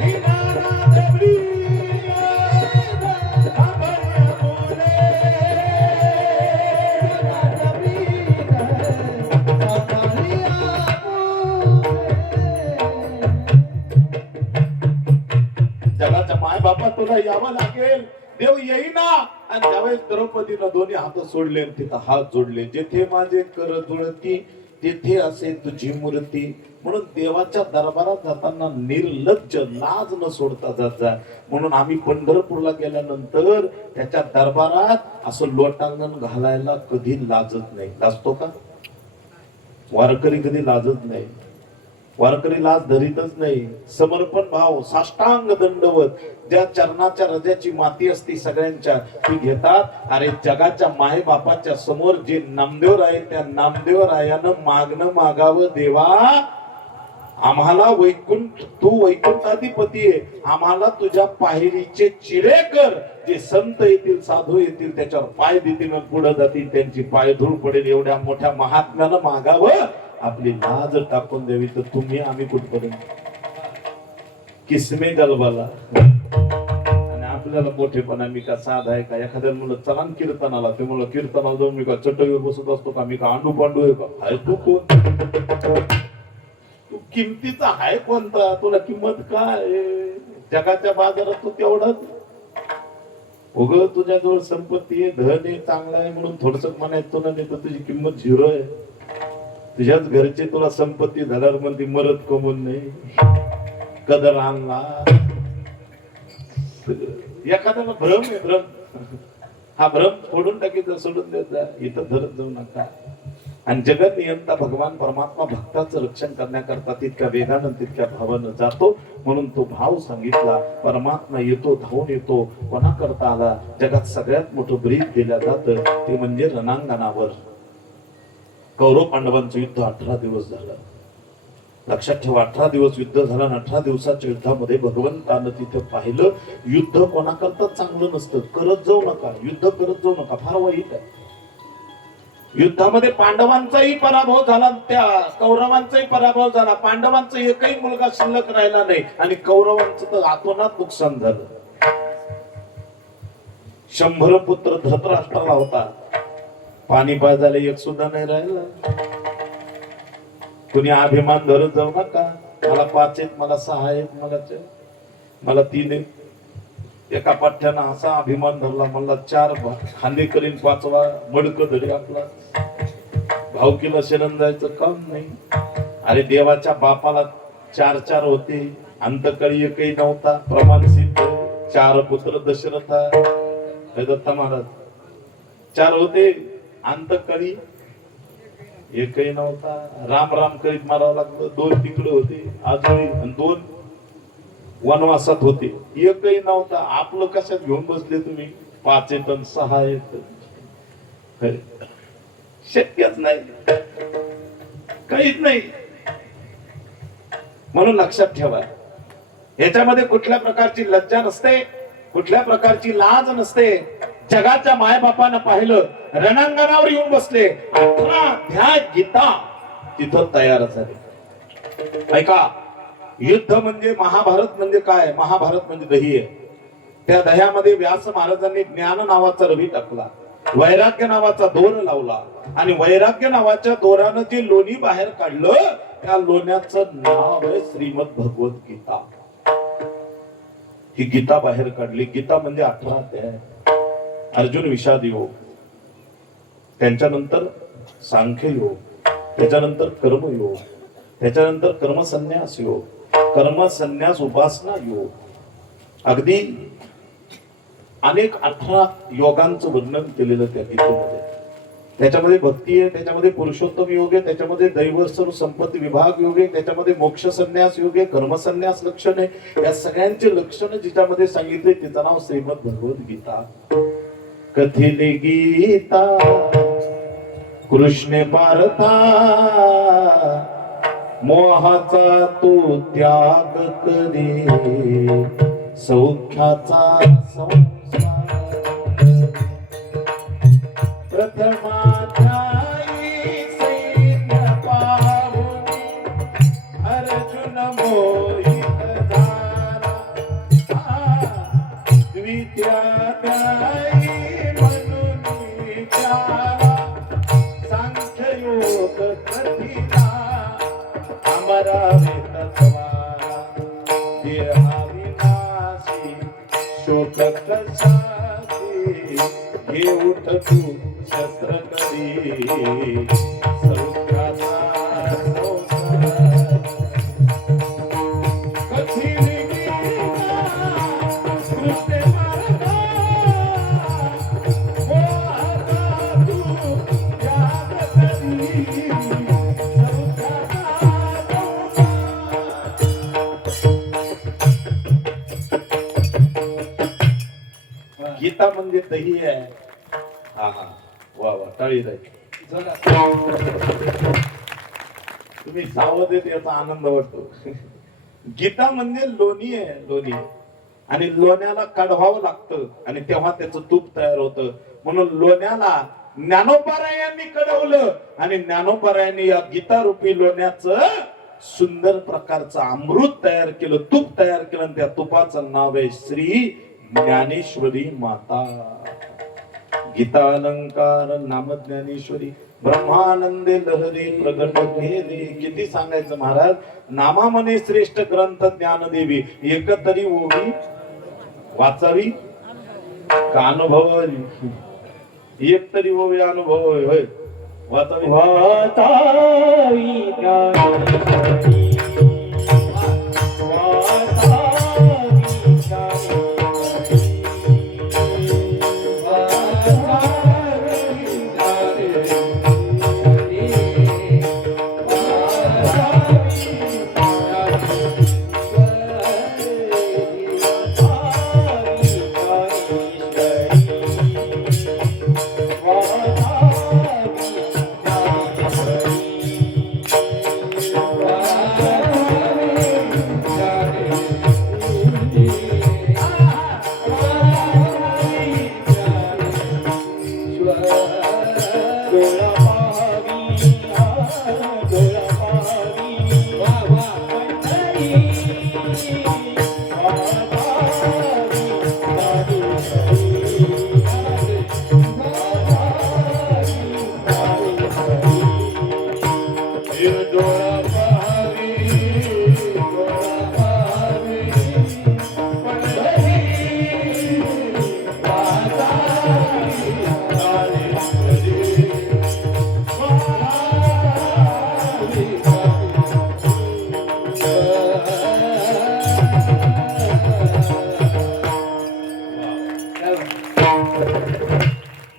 दीनानाथ दीन सांभाळिया फुले, जगाच्या माय बापा तुला यावं लागेल, देव येईना. आणि त्यावेळेस द्रौपदीनं दोन्ही हात सोडले आणि तिथं हात जोडले. जेथे माझे कर जुळती तेथे असे तुझी मूर्ती. म्हणून देवाच्या दरबारात जाताना निर्लज्ज लाज न सोडता जात जा. म्हणून आम्ही पंढरपूरला गेल्यानंतर त्याच्या दरबारात असं लोटांगण घालायला कधी लाजत नाही. लाजतो का? वारकरी कधी लाजत नाही. वारकरी लाज धरीतच नाही. समर्पण भाव, साष्टांग दंडवत, ज्या चरणाच्या रजाची माती असते सगळ्यांच्या ती घेतात. अरे जगाच्या माय बापाच्या समोर जे नामदेव आहे त्या नामदेव रायानं मागणं मागावं, देवा आम्हाला वैकुंठ, तू वैकुंठाधिपती आहे, आम्हाला तुझ्या पायरीचे चिरे कर. जे संत येतील साधू येतील त्याच्यावर पाय देतील पुढे जातील, त्यांची पाय धूळ पडेल एवढ्या मोठ्या महात्म्यानं मागावं. आपली लाज टाकून द्यावी. तर तुम्ही आम्ही कुठपर्यंत किसमे गलबाला. आणि आपल्याला मोठेपणा मी का साधा आहे का? एखाद्या मुलं चला कीर्तनाला, ते मुलं कीर्तनाला जाऊन मी का चटईवर बसत असतो का? मी का आंडू पांडू आहे का? आहे तू कोण? तू किमतीचा आहे कोणता? तुला किंमत काय? जगाच्या बाजारात तू तेवढाच. उग तुझ्याजवळ संपत्ती आहे, धन आहे, चांगला आहे म्हणून थोडस म्हणायचं तुला, नाही तर तुझी किंमत झिरो आहे. तुझ्याच घरचे तुला संपत्ती झाल्यावर म्हणते मरत कमवून नाही, कदर आणला. एखाद्याला भ्रम आहे, भ्रम. हा भ्रम फोडून टाकीचा, सोडून देत जा, इथं धरत जाऊ नका. आणि जगत नियंता भगवान परमात्मा भक्ताचं रक्षण करण्याकरता तितक्या वेगानं तितक्या भावानं जातो. म्हणून तो भाव सांगितला. परमात्मा येतो, धावून येतो. कोणा करता आला? जगात सगळ्यात मोठं ब्रीद दिलं जातं ते म्हणजे रणांगणावर. कौरव पांडवांचं युद्ध 18 दिवस झालं. लक्षात ठेवा, 18 दिवस युद्ध झालं. 18 दिवसाच्या युद्धामध्ये भगवंतानं तिथे पाहिलं, युद्ध कोणाकरता चांगलं नसतं. करत जाऊ नका, युद्ध करत जाऊ नका, फार वाईट आहे. युद्धामध्ये पांडवांचाही पराभव झाला, त्या कौरवांचाही पराभव झाला. पांडवांचा एकही मुलगा शिल्लक राहिला नाही आणि कौरवांचं तर आतोनात नुकसान झालं. 100 पुत्र धृतराष्ट्राला होता, पाणी पाजायला एक सुद्धा नाही राहिला. कुणी अभिमान धरत जाऊ नका, मला 5 आहेत, मला 6 आहेत, मला 3 आहेत. एका पाठ्यानं असा अभिमान धरला, मला 4 खांदे करीन, 5वा मडक धरी आपला. भावकीला शरण जायचं काम नाही. अरे देवाच्या बापाला 4 होते, अंतकाळी एकही नव्हता. प्रमाण सिद्ध 4 पुत्र दशरथा, दत्ता महाराज 4 होते, अंतकाळी एकही नव्हता. राम राम करीत मारावं लागलं. 2 तिकडे होते आजोळी आणि 2 वनवासात होते, एकही नव्हता. आपलं कशात घेऊन बसले तुम्ही? 5 आहेत आणि 6 आहेत. शक्यच नाही, काहीच नाही. म्हणून लक्षात ठेवा, याच्यामध्ये कुठल्या प्रकारची लज्जा नसते, कुठल्या प्रकारची लाज नसते. जगाच्या मायबापानं पाहिलं, रणांगणावर येऊन बसले. 18 अध्याय गीता तिथं तयार झाले. ऐका, युद्ध म्हणजे महाभारत म्हणजे काय? महाभारत म्हणजे दही आहे. त्या दह्यामध्ये व्यास महाराजांनी ज्ञान नावाचा रवी टाकला, वैराग्य नावाचा दोर लावला आणि वैराग्य नावाच्या दोरानं जे लोणी बाहेर काढलं त्या लोण्याचं नाव आहे श्रीमद भगवत गीता. ही गीता बाहेर काढली. गीता म्हणजे 18 अध्याय. अर्जुन विषाद योग, त्यांच्यानंतर सांख्य योग, त्याच्यानंतर कर्मयोग, त्याच्यानंतर कर्मसन्यास योग, कर्मसन्यास उपासना योग, अगदी अनेक 18 योगांचं वर्णन केलेलं त्या गीतेमध्ये. त्याच्यामध्ये भक्ती आहे, त्याच्यामध्ये पुरुषोत्तम योग आहे, त्याच्यामध्ये दैव सर्व संपत्ती विभाग योग आहे, त्याच्यामध्ये मोक्ष संन्यास योग आहे, कर्मसन्यास लक्षण आहे. या सगळ्यांचे लक्षण जिच्यामध्ये सांगितले तिचं नाव श्रीमद भगवद्गीता. कथिले गीता कृष्ण पारता मोहाचा तो त्याग करे सौख्याचा संसार. प्रथमाध्यायी सैन्य पाहुनी अर्जुन मोहित झाला. द्वितीयाध्यायी म्हणून विचारा सांख्ययोग कथिला अमरावे तत्वाला. देहाविनाशी शोक कशाची घे उठ तू शस्त्र करी सौख्याचा संसार. कथिली गीता कृष्ण पारता मोहाचा तू त्याग करी सौख्याचा संसार. गीता म्हणजे दही आहे. हा हा वा वा टाळी जाईल. तुम्ही सावध येत याचा आनंद वाटतो. गीता म्हणजे लोणी आहे, लोणी. आणि लोण्याला काढवावं लागतं आणि तेव्हा त्याचं तूप तयार होतं. म्हणून लोण्याला ज्ञानोबारायांनी कडवलं आणि ज्ञानोबारायांनी या गीता रूपी लोण्याचं सुंदर प्रकारचं अमृत तयार केलं, तूप तयार केलं. आणि त्या तुपाचं नाव आहे श्री ज्ञानेश्वरी माता. गीता अलंकार नाम ज्ञानेश्वरी ब्रह्मानंदे लहरी प्रगट भेदे. किती सांगायचं महाराज. नामा म्हणे श्रेष्ठ ग्रंथ ज्ञानदेवी एकतरी ओवी वाचावी का अनुभवावी. एक तरी ओवी अनुभव होय वाचावी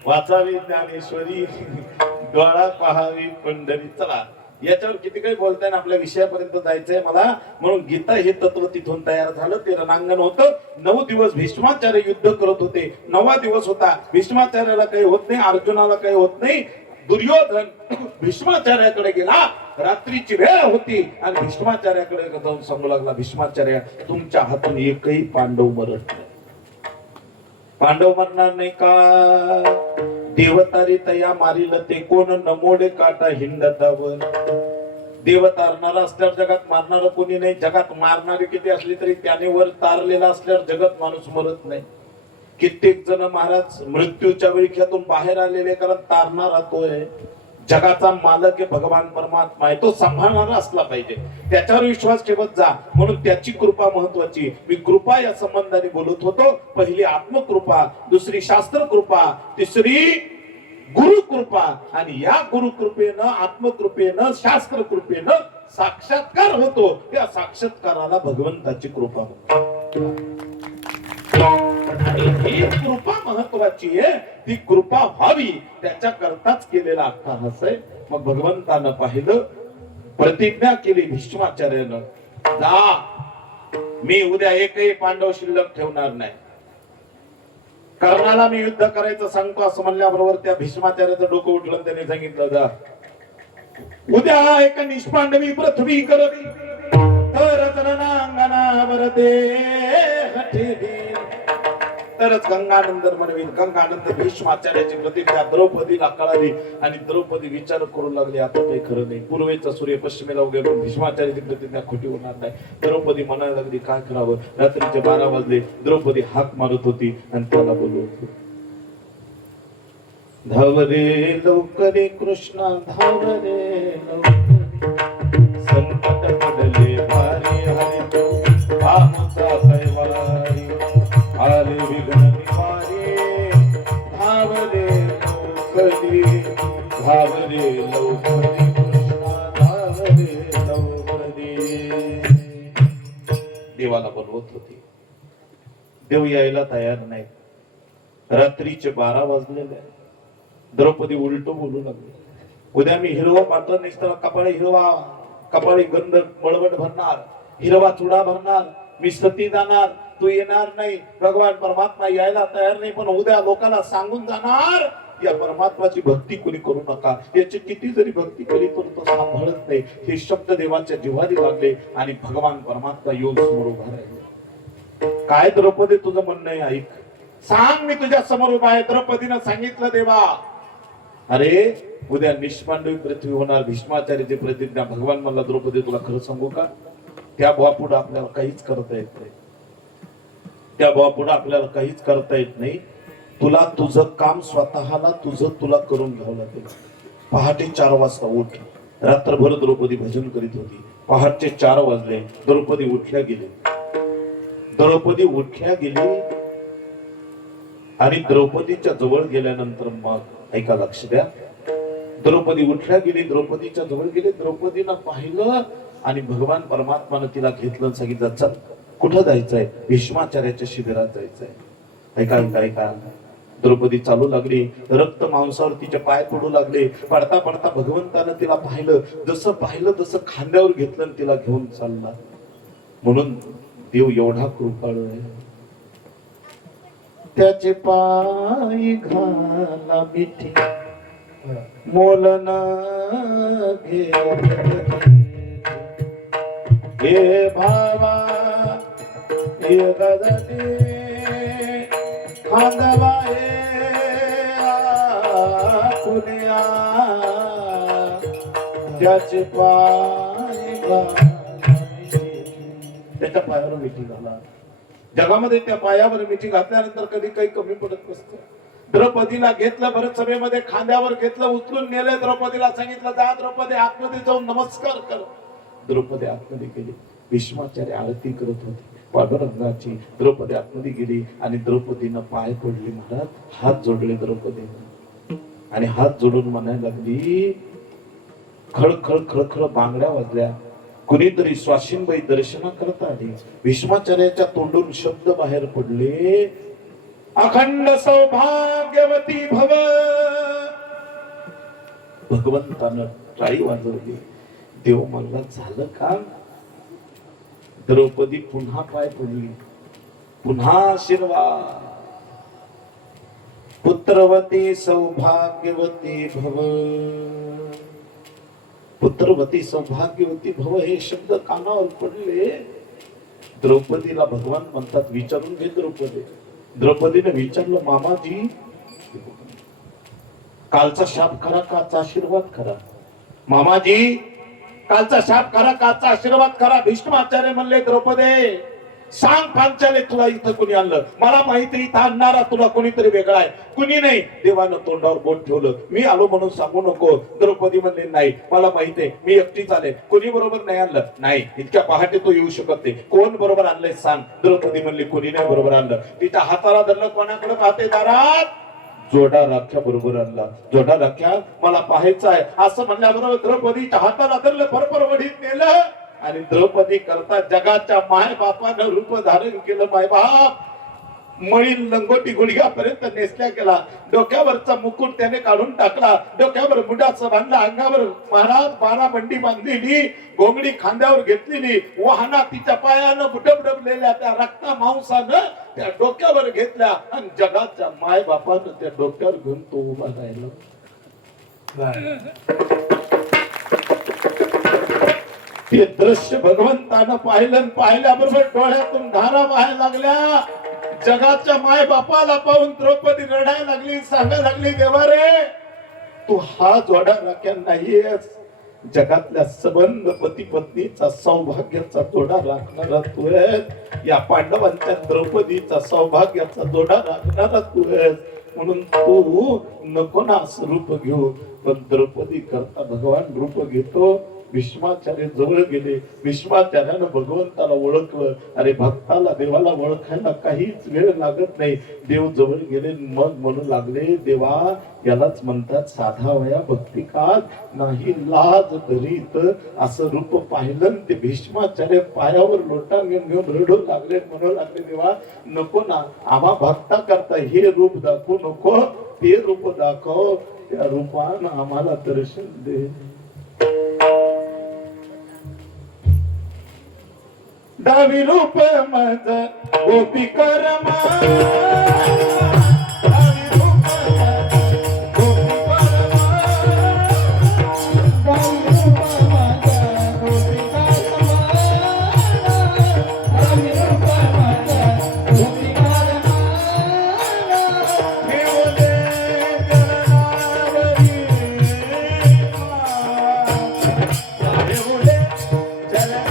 वाचावी ज्ञानेश्वरी डोळा पहावी पंढरी. चला याच्यावर किती काही बोलताय ना आपल्या विषयापर्यंत जायचंय मला. म्हणून गीता हे तत्व तिथून तयार झालं. ते रणांगण होतं. 9 दिवस भीष्माचार्य युद्ध करत होते. 9वा दिवस होता. भीष्माचार्याला काही होत नाही, अर्जुनाला काही होत नाही. दुर्योधन भीष्माचार्याकडे गेला. रात्रीची वेळ होती आणि भीष्माचार्याकडे जाऊन सांगू लागला, भीष्माचार्य तुमच्या हातून एकही पांडव मरत नाही. पांडव मरणार नाही का? देवतारी तया मारिल ते कोण नमोडे काटा हिंडतावर. देव तारणारा असल्यावर जगात मारणार कोणी नाही. जगात मारणारे किती असली तरी त्याने वर तारलेला असल्यावर जगात माणूस मरत नाही. कित्येक जण महाराज मृत्यूच्या वेळी खेळातून बाहेर आलेले, कारण तारणारा तो आहे. जगाचा मालक आहे भगवान परमात्मा आहे. तो सांभाळणारा असला पाहिजे. त्याच्यावर विश्वास ठेवत जा. म्हणून त्याची कृपा महत्वाची. मी कृपा या संबंधाने बोलत होतो. पहिली आत्मकृपा, दुसरी शास्त्र कृपा, तिसरी गुरु कृपा. आणि या गुरु कृपेनं, आत्मकृपेनं, शास्त्र कृपेनं साक्षात्कार होतो. त्या साक्षात्काराला भगवंताची कृपा होती. आणि ही कृपा महत्वाची आहे, ती कृपा व्हावी त्याच्या करताच केलेला अट्टहास आहे. मग भगवंतानं पाहिलं, प्रतिज्ञा केली भीष्माचार्यानं, जा मी उद्या एकही पांडव शिल्लक ठेवणार नाही. कर्णाला मी युद्ध करायचं सांगतो असं म्हणल्याबरोबर त्या भीष्माचार्याचं डोकं उठलं आणि त्याने सांगितलं, जा उद्या एक निष्पांडवी पृथ्वी करवी तरच रणांगणावर देह ठेवी. तरच गंगानंदन म्हणवेल. गंगानंद भीष्माचार्याची प्रतिज्ञा द्रौपदीला कळाली आणि द्रौपदी विचार करू लागली, आता काही खरं नाही, पूर्वेचा सूर्य पश्चिमेला उगे पण भीष्माचार्याची प्रतिज्ञा खोटी होणार नाही. द्रौपदी म्हणायला लागली, काय करावं. रात्रीचे 12 वाजले. द्रौपदी हाक मारत होती आणि त्याला बोलवत होती, धावरे लवकरे कृष्णा धावरे लवकरे, संकट पडले भारी हरी तो आमचा कैवारी, आले विघ्न निवारे, धावरे लवकरे, धावरे लवकरे कृष्णा धावरे लवकरे. देवाला बोलवत होती. देव यायला तयार नाही. रात्रीचे 12 वाजलेले. द्रौपदी उलट बोलू लागली, उद्या मी हिरवा पात्र नेसणार, कपाळी हिरवा, कपाळी गंध मळवट भरणार, हिरवा चुडा भरणार, मी सती जाणार, तू येणार नाही, भगवान परमात्मा यायला तयार नाही, पण उद्या लोकांना सांगून जाणार या परमात्माची भक्ती कोणी करू नका. याची किती जरी भक्ती केली तर तो सांभाळत नाही. हे शब्द देवाच्या जिव्हारी लागले आणि भगवान परमात्मा येऊन समोर उभा राहिले. काय द्रौपदी तुझं म्हणणं आहे, ऐक, सांग, मी तुझ्या समोर उभा आहे. द्रौपदीनं सांगितलं, देवा अरे उद्या निष्पांडवी पृथ्वी होणार, भीष्माचार्याची प्रतिज्ञा. भगवान मला, द्रौपदी तुला खरं सांगू का, त्या बुवापुढे आपल्याला काहीच करता येत नाही. त्या बुवापुढे आपल्याला काहीच करता येत नाही. तुला तुझं काम स्वतःला तुला करून घ्यावं लागेल. पहाटे 4 वाजता उठ. रात्रभर द्रौपदी भजन करीत होती. पहाटे 4 वाजले. द्रौपदी उठल्या गेली. द्रौपदी उठल्या गेली आणि द्रौपदीच्या जवळ गेल्यानंतर मग ऐका, लक्ष द्या, द्रौपदी उठल्या गेली, द्रौपदीच्या जवळ गेली. द्रौपदीनं पाहिलं आणि भगवान परमात्मानं तिला घेतलं, सांगितलं, चल कुठं जायचंय, भीष्माचार्याच्या शिबिरात जायचंय. ऐका ऐका ऐका. द्रौपदी चालू लागली. रक्त मांसावर तिचे पाय पडू लागले. पडता पडता भगवंतानं तिला पाहिलं. जसं पाहिलं तसं खांद्यावर घेतलं आणि तिला घेऊन चालला. म्हणून देव एवढा कृपाळू आहे. त्याचे पाय घाला मिठी मोलन घे, हे भावा हे गदने खांदवा हे पुण्या, त्याचे पाय घाला, त्याच्या पायावर मिठी घाला. जगामध्ये त्या पायावर मिठी घातल्यानंतर कधी काही कमी पडत नसतं. द्रौपदीला घेतलं, भरत सभेमध्ये खांद्यावर घेतलं, उचलून नेले. द्रौपदीला सांगितलं, जा द्रौपदी आतमध्ये जाऊन नमस्कार कर. द्रौपदी आतमध्ये गेली. भीष्माचार्य आरती करत होते पांडुरंगाची. द्रौपदी आतमध्ये गेली आणि द्रौपदीनं पाय पडले. महाराज हात जोडले द्रौपदीने आणि हात जोडून म्हणायला लागली, खळ खळ खळ खळ बांगड्या वाजल्या. कुणीतरी स्वाशीनबाई दर्शना करता आली. भीष्माचार्याच्या तोंडून शब्द बाहेर पडले, अखंड सौभाग्यवती भव. भगवंतानं टाळी वाजवली. देव म्हणला, झालं का. द्रौपदी पुन्हा पाय पडली. पुन्हा आशीर्वाद, पुत्रवती सौभाग्यवती भव. पुत्रवती सौभाग्यवती भव हे शब्द कानावर पडले. द्रौपदीला भगवान म्हणतात, विचारून घे द्रौपदी. द्रौपदीने विचारलं, मामाजी कालचा शाप खरा का आजचा आशीर्वाद खरा. मामाजी कालचा शाप खरा का आजचा आशीर्वाद खरा. भीष्माचार्य म्हणले, द्रौपदी सांग पांचाले, तुला इथं कुणी आणलं. मला माहिती इथं आणणारा तुला कोणीतरी वेगळा आहे, कुणी नाही. देवानं तोंडावर बोट ठेवलं. मी आलो म्हणून सांगू नको. द्रौपदी म्हणले, नाही मला माहिती आहे, मी एकटीच आले, कोणी बरोबर नाही आणलं. नाही, इतक्या पहाटे तो येऊ शकत नाही. कोण बरोबर आणलंय सांग. द्रौपदी म्हणली, कोणी नाही बरोबर आणलं. तिच्या हाताला धरलं. कोणाकडे पाहते. दारात जोडा राख्या बरोबर आणला. जोडा राख्या मला पाहायचं आहे असं म्हणल्याबरोबर द्रौपदीच्या हाताला धरलं, बरोबर वडीत नेलं आणि द्रौपदी करता जगाच्या माय बापानं रूप धारण केलं. माय बाप मळी लंगोटी गुडघ्यापर्यंत नेसल्या गेला, डोक्यावरचा मुकुट त्याने काढून टाकला, डोक्यावर मुंडाचं बांधला, अंगावर महाराज 12 बंडी बांधलेली, घोंगडी खांद्यावर घेतलेली, वाहना तिच्या पायानं बुडबुडबलेल्या त्या रक्ता मांसानं त्या डोक्यावर घेतल्या आणि जगाच्या माय बापानं त्या डोक्यावर घेऊन तो उभा राहिला. ते दृश्य भगवंतानं पाहिलं, पाहिल्याबरोबर डोळ्यातून धारा वाहायला लागल्या. जगाच्या माय बापाला पाहून द्रौपदी रडायला लागली, सांगायला लागली, देवा रे तू हा जोडा राख्या नाहीयेस, जगातल्या सबंध पती पत्नीचा सौभाग्याचा जोडा राखणारा तू आहेस, या पांडवांच्या द्रौपदीचा सौभाग्याचा जोडा राखणारा तू आहेस, म्हणून तू नको ना असं रूप घेऊ. पण द्रौपदी करता भगवान रूप घेतो. भीष्माचार्य जवळ गेले, भीष्माचार्यानं भगवंताला ओळखलं. अरे भक्ताला देवाला ओळखायला काहीच वेळ लागत नाही. देव जवळ गेले, मग म्हणू लागले, देवा यालाच म्हणतात साधा वया भक्ती काळ नाही लाज धरीत. असं रूप पाहिलं ते भीष्माचार्य पायावर लोटा घेऊन रडू लागले, म्हणू लागले, देवा नको ना, आम्हा भक्ता करता हे रूप दाखवू नको, ते रूप दाखव, त्या रूपानं आम्हाला दर्शन दे. दावी रूप मज गोपिका रमा, दावी रूप मज गोपिका रमा, दावी रूप मज गोपिका रमा, दावी रूप मज गोपिका रमा, ठेवले चरणावरी ठेवले चरणावरी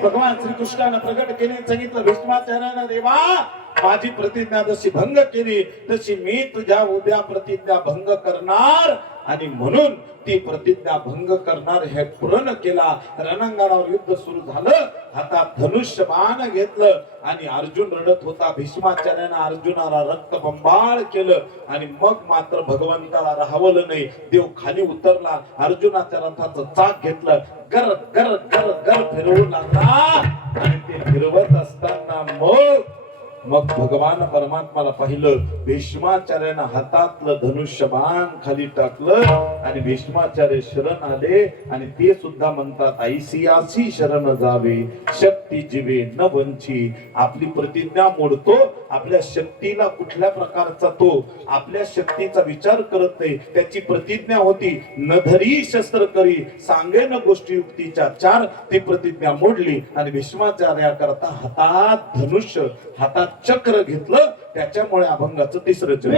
भगवान श्रीकृष्णानं प्रगट केले, सांगितलं भीष्माचार्यानं, देवा माझी प्रतिज्ञा जशी भंग केली तशी मी तुझ्या उद्या प्रतिज्ञा भंग करणार, आणि म्हणून ती प्रतिज्ञा भंग करणार हे पूर्ण केला. रणांगणावर युद्ध सुरू झालं, हातात धनुष्य बाण घेतलं आणि अर्जुन रडत होता. भीष्माचार्यानं अर्जुनाला रक्तबंबाळ केलं आणि मग मात्र भगवंताला राहवलं नाही. देव खाली उतरला, अर्जुनाच्या रथाचं चाक घेतलं, गर गर गर गर फिरवू लागला आणि ते फिरवत असताना मग भगवान परमात्माला पाहिलं. भीष्माचार्यानं हातातलं धनुष्य बाण खाली टाकलं आणि भीष्माचार्य शरण आले आणि ते सुद्धा म्हणतात, ऐसियासी शरण जावे शक्ती जीवे न वंची. आपली प्रतिज्ञा मोडतो, आपल्या शक्तीला कुठल्या प्रकारचा तो आपल्या शक्तीचा विचार करत नाही. त्याची प्रतिज्ञा होती न धरी शस्त्र करी सांगे न गोष्टी युक्तीच्या चार. ती प्रतिज्ञा मोडली आणि भीष्माचार्या करता हातात धनुष्य, हातात चक्र घेतलं. त्याच्यामुळे अभंगाचं तिसरं चरण.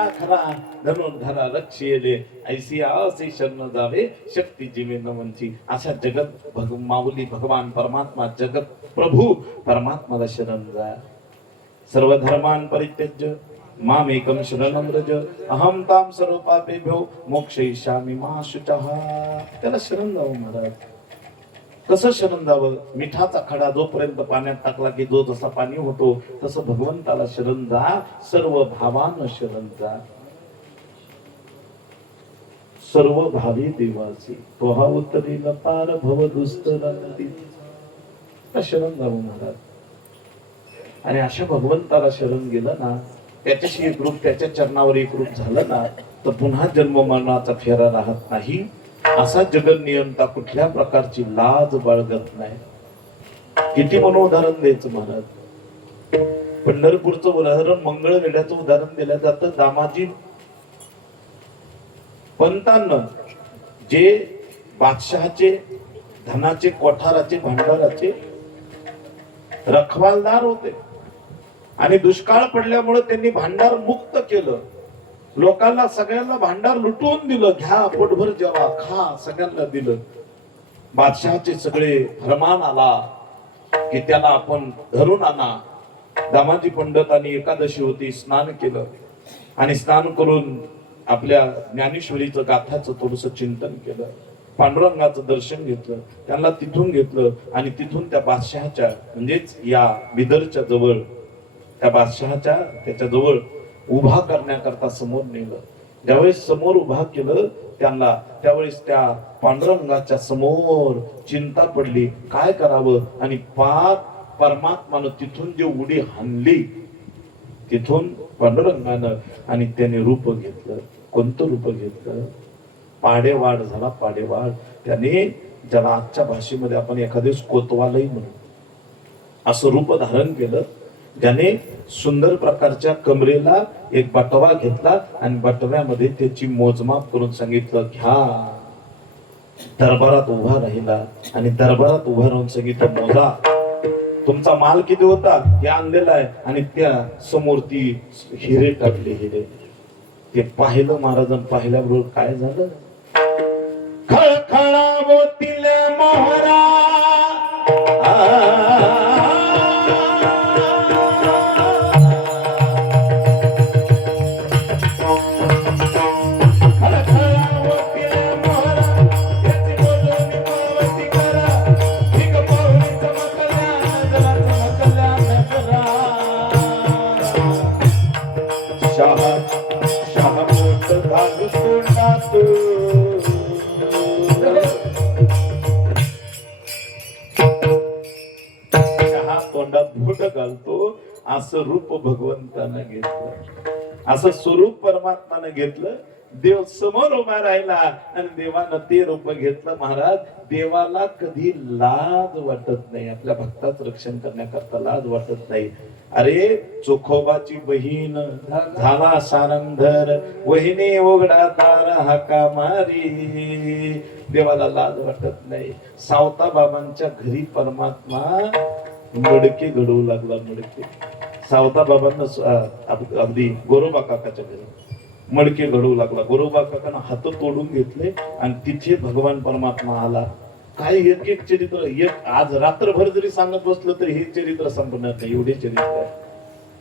खरा खरा धनुर्धरा रक्ष येले ऐसी असे शरण जावे शक्ती जीवे नमनची. अशा जगत माऊली भगवान परमात्मा जगत प्रभू परमात्माला शरण जा. सर्व धर्मान परित्यज्य माम एकम शरणम व्रज अहम ताम सर्व पापेभ्यो मोक्षयिष्यामि मा शुचः. त्याला शरण जावं महाराज. कसं शरण जावं? मिठाचा खडा जोपर्यंत पाण्यात टाकला की जो जसा पाणी होतो तसं भगवंताला शरण जा. सर्व भावानं शरण जा. सर्व भावी देवाची तोहा उत्तरेला पार भव दुस्तर नदी. शरण जावं महाराज. आणि अशा भगवंताला शरण गेलं ना, त्याच्याशी एक रूप, त्याच्या चरणावर एक रूप झालं ना, तर पुन्हा जन्म मरणाचा फेरा राहत नाही. असा जगन नियंता कुठल्या प्रकारची लाज बाळगत नाही. किती मनोदाहरण द्यायचं महाराज. पंढरपूरचं उदाहरण मंगळवेढ्याचं उदाहरण दिलं जातं. दामाजी पंतांना जे बादशहाचे धनाचे कोठाराचे भांडाराचे रखवालदार होते आणि दुष्काळ पडल्यामुळे त्यांनी भांडार मुक्त केलं. लोकांना सगळ्यांना भांडार लुटवून दिलं. घ्या पोटभर जेवा खा सगळ्यांना दिलं. बादशहाचे सगळे फरमान आला की त्याला आपण धरून आणा. दामाजी पंडितांनी एकादशी होती, स्नान केलं आणि स्नान करून आपल्या ज्ञानेश्वरीचं गाथाचं थोडस चिंतन केलं. पांडुरंगाचं दर्शन घेतलं. त्यांना तिथून घेतलं आणि तिथून त्या बादशहाच्या म्हणजेच या बिदरच्या जवळ त्या बादशहाच्या त्याच्या जवळ उभा करण्याकरता समोर नेलं. ज्यावेळेस समोर उभा केलं त्यांना, त्यावेळेस त्या पांडुरंगाच्या समोर चिंता पडली काय करावं. आणि परमात्मानं तिथून जे उडी हाणली तिथून पांडुरंगानं, आणि त्याने रूप घेतलं. कोणतं रूप घेतलं? पाडेवाड झाला. पाडेवाड. त्याने ज्याला आजच्या भाषेमध्ये आपण एखादेच कोतवालही म्हणू असं रूप धारण केलं. ज्याने सुंदर प्रकारच्या कमरेला एक बटवा घेतला आणि बटव्यामध्ये त्याची मोजमाप करून सांगितलं घ्या. दरबारात उभा राहिला आणि दरबारात उभा राहून सांगितलं मोजा तुमचा माल किती होता हे आणलेला आहे. आणि त्या समोर ती हिरे टाकले. हिरे ते पाहिलं महाराजांनी. पाहिल्याबरोबर काय झालं? खळखळावतील मोहरा घालतो असं रूप भगवंतानं घेतलं. असं स्वरूप परमात्मानं घेतलं. देव समोर उभा राहिला आणि देवानं ते रूप घेतलं. महाराज देवाला कधी लाज वाटत नाही. आपल्या भक्ताचं रक्षण करण्याकरता लाज वाटत नाही. अरे चोखोबाची बहीण झाला सारंगधर वहिनी उघडा तार हाका मारी. देवाला लाज वाटत नाही. सावता बाबांच्या घरी परमात्मा मडके घडवू लागला. मडके सावता बाबांना अगदी गोरोबा काकाच्या घरी मडके घडवू लागला. गोरोबा काकांना हात तोडून घेतले आणि तिथे भगवान परमात्मा आला. काय एक एक चरित्र एक आज रात्रभर जरी सांगत बसलं तरी हे चरित्र संपणार नाही. एवढे चरित्र आहे.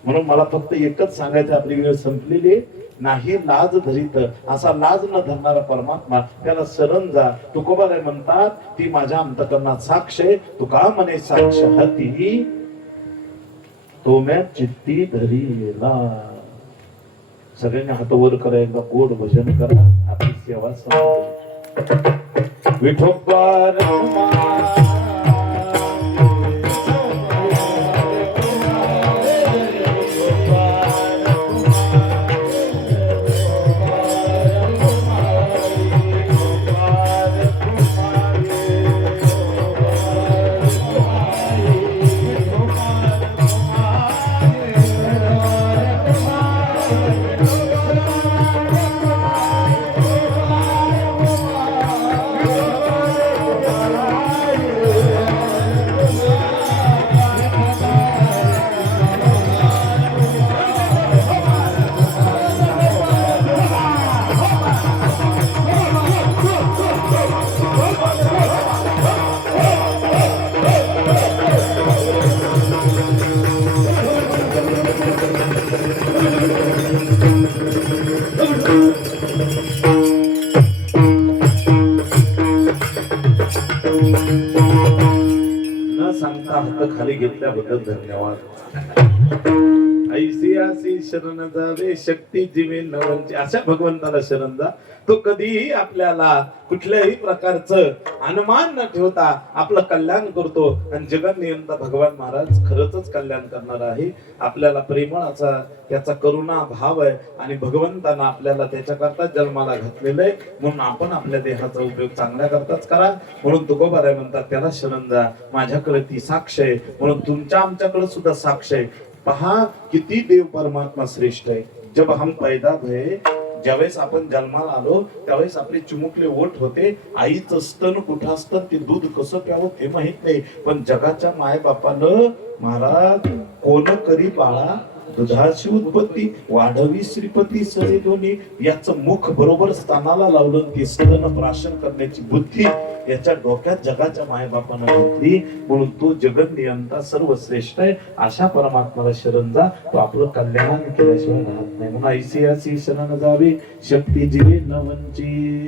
म्हणून मला फक्त एकच सांगायचं, आपली वेळ संपलेली नाही. लाज धरीत असा लाज न धरणारा परमात्मा त्याला शरण जा. तुकोबाराय म्हणतात ती माझ्या अंतकरणात साक्ष आहे. तुका म्हणे साक्ष हती तो मैं चित्ती धरी येला. सगळ्यांनी हात वर करा. एकदा गोड भजन करा. आपली सेवा समजा. विठोबा न सांगता हात खाली घेतल्याबद्दल धन्यवाद. ऐसी आसी शरण जावे शक्ती जीवे नवंची, अशा भगवंताला शरण जा. तो कधीही आपल्याला कुठल्याही प्रकारचं अनुमान न ठेवता आपलं कल्याण करतो. आणि जगन्नियंता भगवान महाराज खरंच कल्याण करणार आहे. आपल्याला प्रेमळाचा त्याचा करुणा भाव आहे आणि भगवंतानं आपल्याला त्याच्याकरता जन्माला घातलेलं आहे. म्हणून आपण आपल्या देहाचा उपयोग चांगल्या करताच करा. म्हणून तुकोबाराय म्हणतात त्याला शरण जा. माझ्याकडे ती साक्ष आहे, म्हणून तुमच्या आमच्याकडे सुद्धा साक्ष आहे. पहा किती देव परमात्मा श्रेष्ठ आहे. जब हम पैदा भये, ज्यावेळेस आपण जन्माला आलो त्यावेळेस आपले चिमुकले ओठ होते. आईचं स्तन कुठं असतं, ते दूध कसं प्यावं ते माहित नाही. पण जगाच्या माय बापानं महाराज कोण करी बाळा दुधाची उत्पत्ती वाढवी श्रीपती सरे दोन्ही, याचं मुख बरोबर स्थानाला लावलं. ते स्तन प्राशन करण्याची बुद्धी याच्या डोक्यात जगाच्या मायबापानं घेतली. म्हणून तो जगन्नियंता सर्वश्रेष्ठ आहे. अशा परमात्म्याला शरण जा, तो आपलं कल्याण केल्याशिवाय राहत नाही. म्हणून ऐसी अशी शरण जावे शक्ती जीवे नवंची.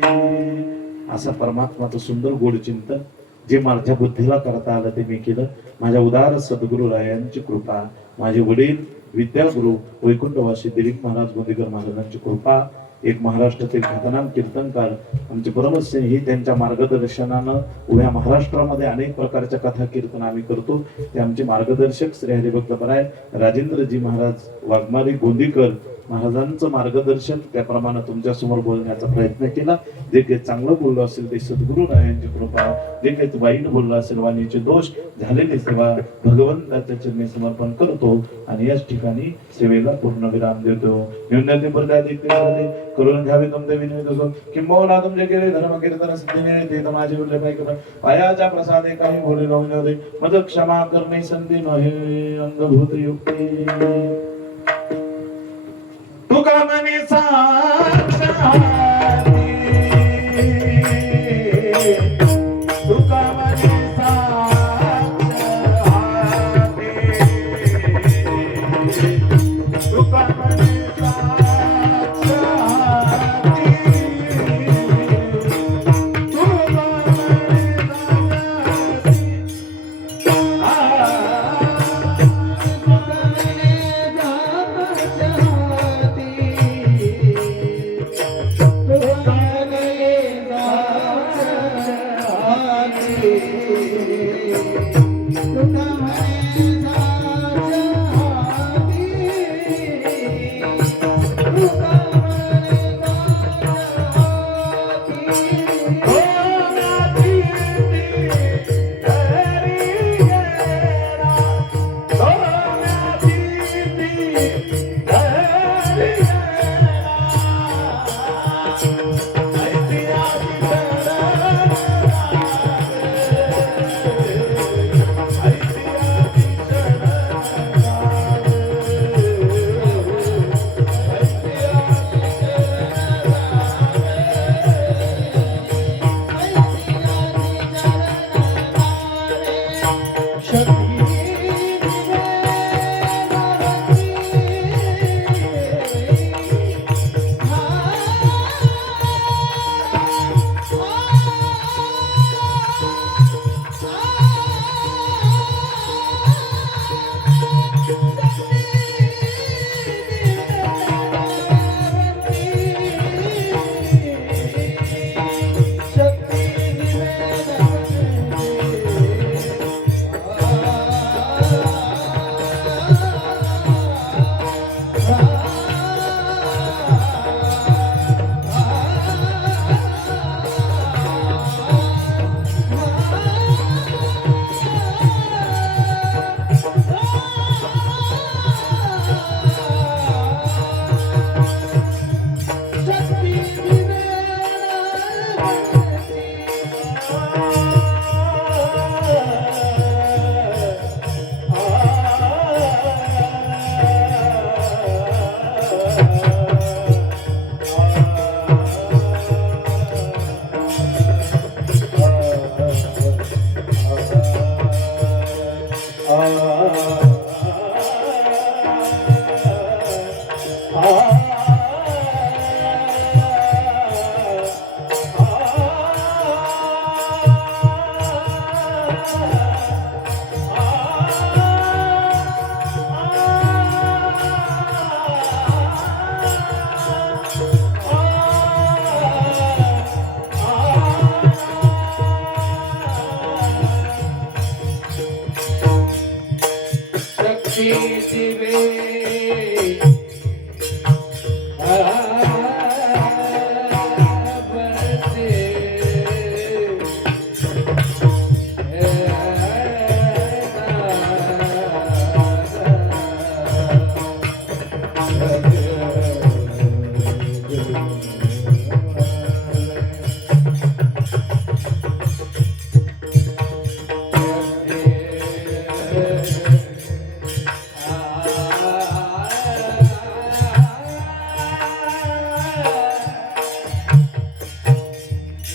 असा परमात्माचं सुंदर गोड चिंतन जे माझ्या बुद्धीला करता आलं ते मी केलं. माझ्या उदार सद्गुरु रायांची कृपा, माझे वडील विद्यागुरु वैकुंठवासी दिलीप महाराज गोंदीकर महाराजांची कृपा, एक महाराष्ट्रातील ख्यातनाम कीर्तनकार आमचे परमसिंह ही त्यांच्या मार्गदर्शनानं उभ्या महाराष्ट्रामध्ये अनेक प्रकारच्या कथा कीर्तन आम्ही करतो. ते आमचे मार्गदर्शक श्री हरिभक्त पराय राजेंद्रजी महाराज वाघमारी गोंदीकर महाराजांचं मार्गदर्शन त्याप्रमाणे तुमच्या समोर बोलण्याचा प्रयत्न केला. जे काही चांगलं बोललो असेल ते सद्गुरु रायांची कृपा, जे काही वाईट बोललो असेल वाणीचे दोष झालेली सेवा भगवंताच्या चरणी समर्पण करतो आणि याच ठिकाणी सेवेला पूर्ण विराम देतो. करून घ्यावे तुमचे विनवित किंबहुना तुमचे केले धर्म कीर्तन सिद्धीने ते माझे उल्लेख पायाच्या प्रसादे काही बोले लावून दे मद क्षमा करणे संधी नहे अंगभूत युक्ती. तुका मने साक्षाती, तुका मने साक्षाती, तुका मने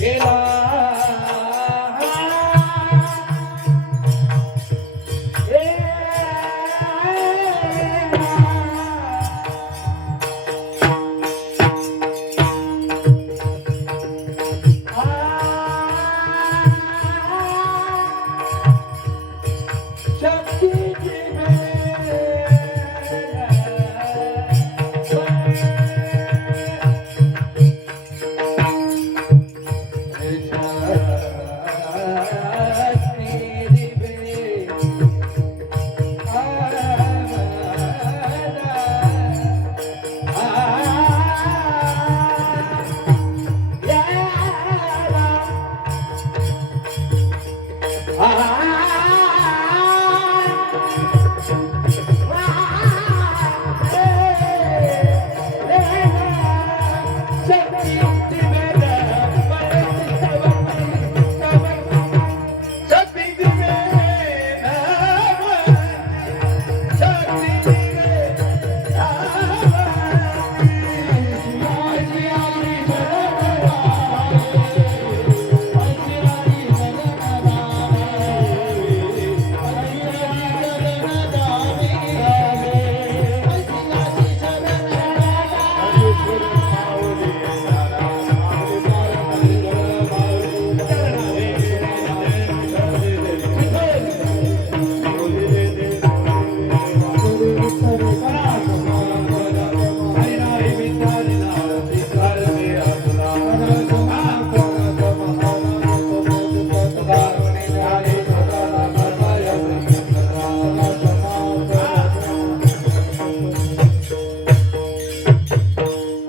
गेला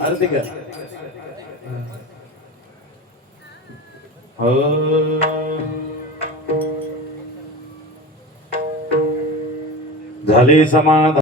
आरती कर हो झाले समाधान